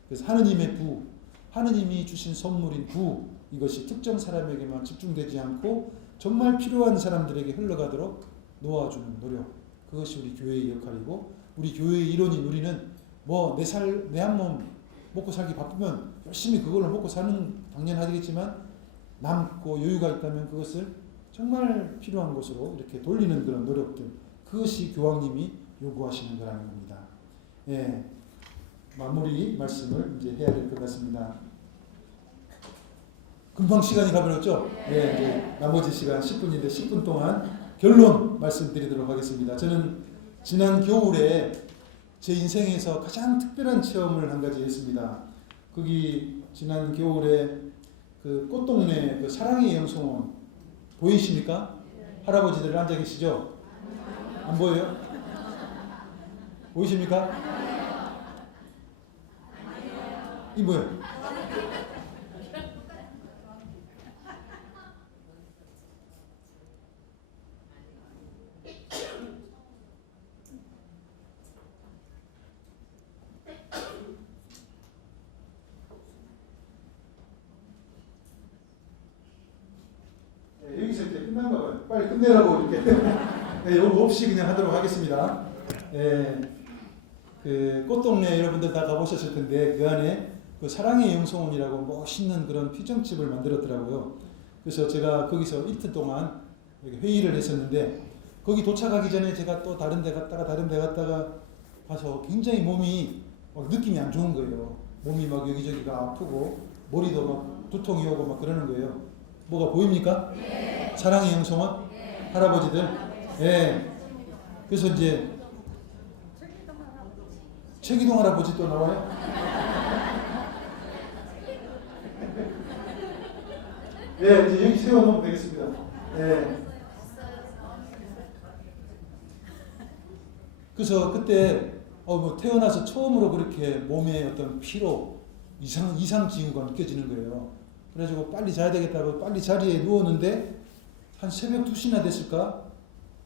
그래서 하느님의 부, 하느님이 주신 선물인 부, 이것이 특정 사람에게만 집중되지 않고 정말 필요한 사람들에게 흘러가도록 놓아주는 노력, 그것이 우리 교회의 역할이고, 우리 교회의 일원인 우리는 뭐 내 한 몸 먹고 살기 바쁘면 열심히 그걸로 먹고 사는 당연하겠지만, 남고 여유가 있다면 그것을 정말 필요한 곳으로 이렇게 돌리는 그런 노력들, 그것이 교황님이 요구하시는 거라는 겁니다. 예, 마무리 말씀을 이제 해야 될 것 같습니다. 금방 시간이 가버렸죠? 네, 이제 나머지 시간 10분인데 10분 동안 결론 말씀드리도록 하겠습니다. 저는 지난 겨울에 제 인생에서 가장 특별한 체험을 한 가지 했습니다. 거기 지난 겨울에 그 꽃동네 그 사랑의 영성원 보이십니까? 할아버지들 앉아 계시죠? 안 보여요? 보이십니까? 이 뭐예요? 여기서 이제 끝난가 봐요. 빨리 끝내라고 이렇게. 네, 요거 없이 그냥 하도록 하겠습니다. 그 꽃동네 여러분들 다 가보셨을 텐데 그 안에 그 사랑의 영성원이라고 멋있는 그런 피정집을 만들었더라고요. 그래서 제가 거기서 이틀 동안 회의를 했었는데, 거기 도착하기 전에 제가 또 다른 데 갔다가 가서 굉장히 몸이 막 느낌이 안 좋은 거예요. 몸이 막 여기저기가 아프고 머리도 막 두통이 오고 막 그러는 거예요. 뭐가 보입니까? 네. 사랑의 영성원? 네. 할아버지들? 네. 그래서 이제 최기동 할아버지 또 나와요? 네, 이제 여기 세워놓으면 되겠습니다. 네. 그래서 그때 뭐 태어나서 처음으로 그렇게 몸에 어떤 피로, 이상 징후가 느껴지는 거예요. 그래가지고 빨리 자야 되겠다고 빨리 자리에 누웠는데 한 새벽 2시나 됐을까?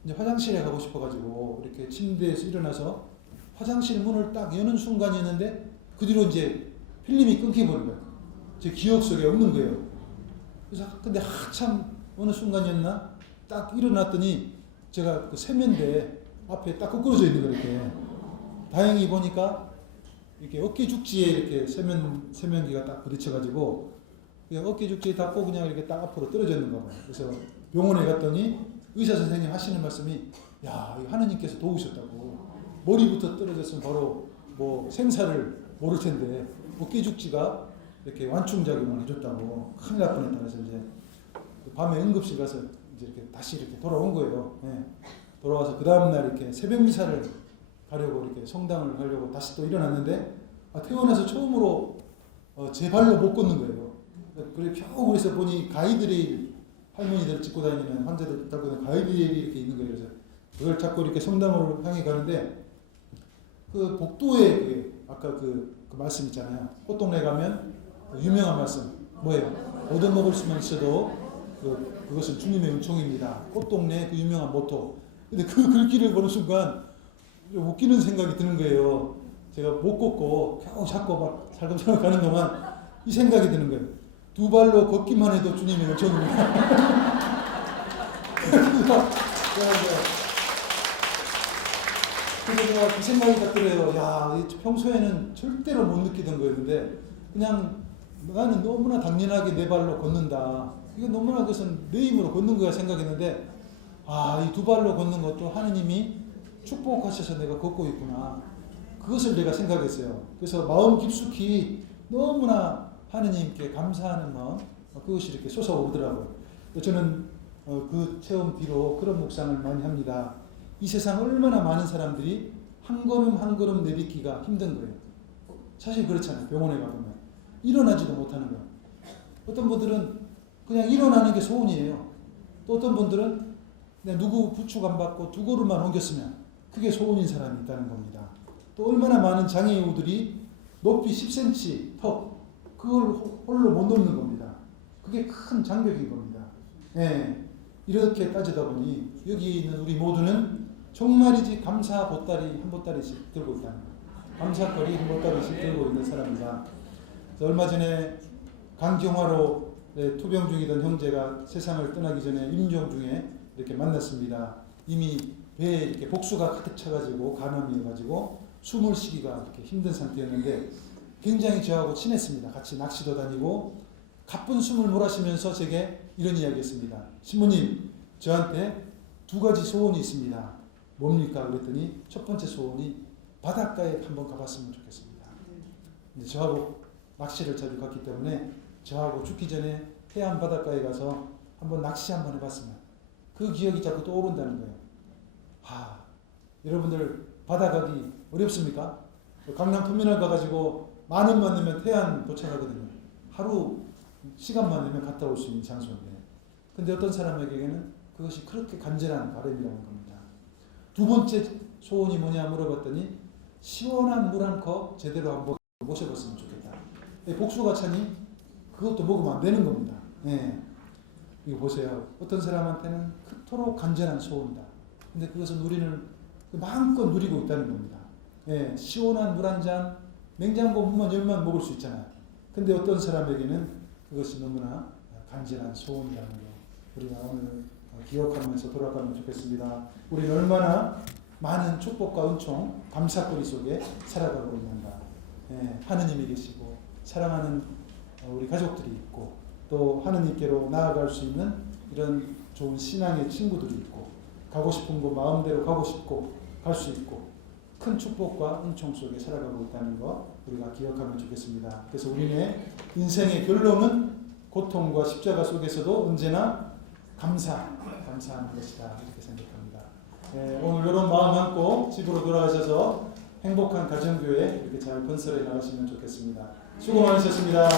이제 화장실에 가고 싶어가지고 이렇게 침대에서 일어나서 화장실 문을 딱 여는 순간이었는데 그 뒤로 이제 필름이 끊겨버린 거예요. 제 기억 속에 없는 거예요. 그래서 근데 한참 어느 순간이었나? 딱 일어났더니 제가 그 세면대 앞에 딱 꺾어져 있는 거 이렇게. 다행히 보니까 이렇게 어깨 죽지에 이렇게 세면기가 딱 부딪혀가지고 그냥 어깨 죽지에 닿고 그냥 이렇게 딱 앞으로 떨어졌는가 봐요. 그래서 병원에 갔더니 의사 선생님 하시는 말씀이, 야, 이거 하느님께서 도우셨다고. 머리부터 떨어졌으면 바로 뭐 생사를 모를 텐데 어깨 죽지가 이렇게 완충작용을 해줬다고. 큰일 날 뻔했다. 그래서 이제 밤에 응급실 가서 이제 이렇게 다시 이렇게 돌아온 거예요. 네. 돌아와서 그 다음날 이렇게 새벽 미사를 가려고 이렇게 성당을 가려고 다시 또 일어났는데, 태어나서 처음으로 제 발로 못 걷는 거예요. 그래 겨우 그래서 보니 가이드레일, 할머니들 짚고 다니는 환자들 잡고 다니는 가이드레일이 이렇게 있는 거예요. 그래서 그걸 잡고 이렇게 성당으로 향해 가는데, 그 복도에 그 아까 그 말씀 있잖아요. 꽃동네 가면 그 유명한 말씀 뭐예요? 얻어먹을 수만 있어도 그것은 주님의 은총입니다. 꽃동네 그 유명한 모토. 근데 그 글귀를 보는 순간 웃기는 생각이 드는 거예요. 제가 못 걷고 겨우 잡고 막 살금살금 가는 동안 이 생각이 드는 거예요. 두 발로 걷기만 해도 주님의 은총입니다. 그래서 제가 그 생각이 딱 들어요. 야, 평소에는 절대로 못 느끼던 거였는데 그냥 나는 너무나 당연하게 내 발로 걷는다. 이거 너무나 그것은 내 힘으로 걷는 거야 생각했는데, 이 두 발로 걷는 것도 하느님이 축복하셔서 내가 걷고 있구나. 그것을 내가 생각했어요. 그래서 마음 깊숙이 너무나 하느님께 감사하는 마음, 그것이 이렇게 솟아오르더라고요. 저는 그 체험 뒤로 그런 묵상을 많이 합니다. 이 세상 얼마나 많은 사람들이 한 걸음 한 걸음 내딛기가 힘든 거예요. 사실 그렇잖아요. 병원에 가보면 일어나지도 못하는 거예요. 어떤 분들은 그냥 일어나는 게 소원이에요. 또 어떤 분들은 그냥 누구 부축 안 받고 두 걸음만 옮겼으면 그게 소원인 사람이 있다는 겁니다. 또 얼마나 많은 장애우들이 높이 10cm 턱 그걸 홀로 못 넘는 겁니다. 그게 큰 장벽인 겁니다. 이렇게 따지다 보니 여기 있는 우리 모두는 정말이지 감사 보따리 한 보따리씩 들고 있다는 거예요. 감사거리 한 보따리씩 들고 있는 사람입니다. 얼마 전에 강경화로 투병 중이던 형제가 세상을 떠나기 전에 임종 중에 이렇게 만났습니다. 이미 배에 이렇게 복수가 가득 차가지고 간암이어가지고 숨을 쉬기가 이렇게 힘든 상태였는데 굉장히 저하고 친했습니다. 같이 낚시도 다니고 가쁜 숨을 몰아쉬면서 제게 이런 이야기했습니다. 신부님, 저한테 두 가지 소원이 있습니다. 뭡니까? 그랬더니 첫 번째 소원이 바닷가에 한번 가봤으면 좋겠습니다. 근데 저하고 낚시를 자주 갔기 때문에 저하고 죽기 전에 해안 바닷가에 가서 한번 낚시 한번 해봤으면 그 기억이 자꾸 떠오른다는 거예요. 여러분들 바다 가기 어렵습니까? 강남 터미널 가가지고 10,000원만 내면 태안 도착하거든요. 하루 시간만 내면 갔다 올 수 있는 장소인데. 근데 어떤 사람에게는 그것이 그렇게 간절한 바람이라는 겁니다. 두 번째 소원이 뭐냐 물어봤더니 시원한 물 한 컵 제대로 한번 모셔봤으면 좋겠다. 복수가 차니 그것도 먹으면 안 되는 겁니다. 이거 보세요. 어떤 사람한테는 그토록 간절한 소원이다. 근데 그것은 우리는 마음껏 누리고 있다는 겁니다. 시원한 물 한 잔, 냉장고 물만 열면 먹을 수 있잖아요. 근데 어떤 사람에게는 그것이 너무나 간절한 소원이라는 거 우리가 오늘 기억하면서 돌아가면 좋겠습니다. 우리는 얼마나 많은 축복과 은총, 감사거리 속에 살아가고 있는가. 하느님이 계시고 사랑하는 우리 가족들이 있고 또 하느님께로 나아갈 수 있는 이런 좋은 신앙의 친구들이 있고 가고 싶은 곳 마음대로 가고 싶고 갈 수 있고 큰 축복과 은총 속에 살아가고 있다는 것 우리가 기억하면 좋겠습니다. 그래서 우리의 인생의 결론은 고통과 십자가 속에서도 언제나 감사하는 것이다 이렇게 생각합니다. 오늘 이런 마음 안고 집으로 돌아가셔서 행복한 가정교회 이렇게 잘 건설해 나가시면 좋겠습니다. 수고 많으셨습니다.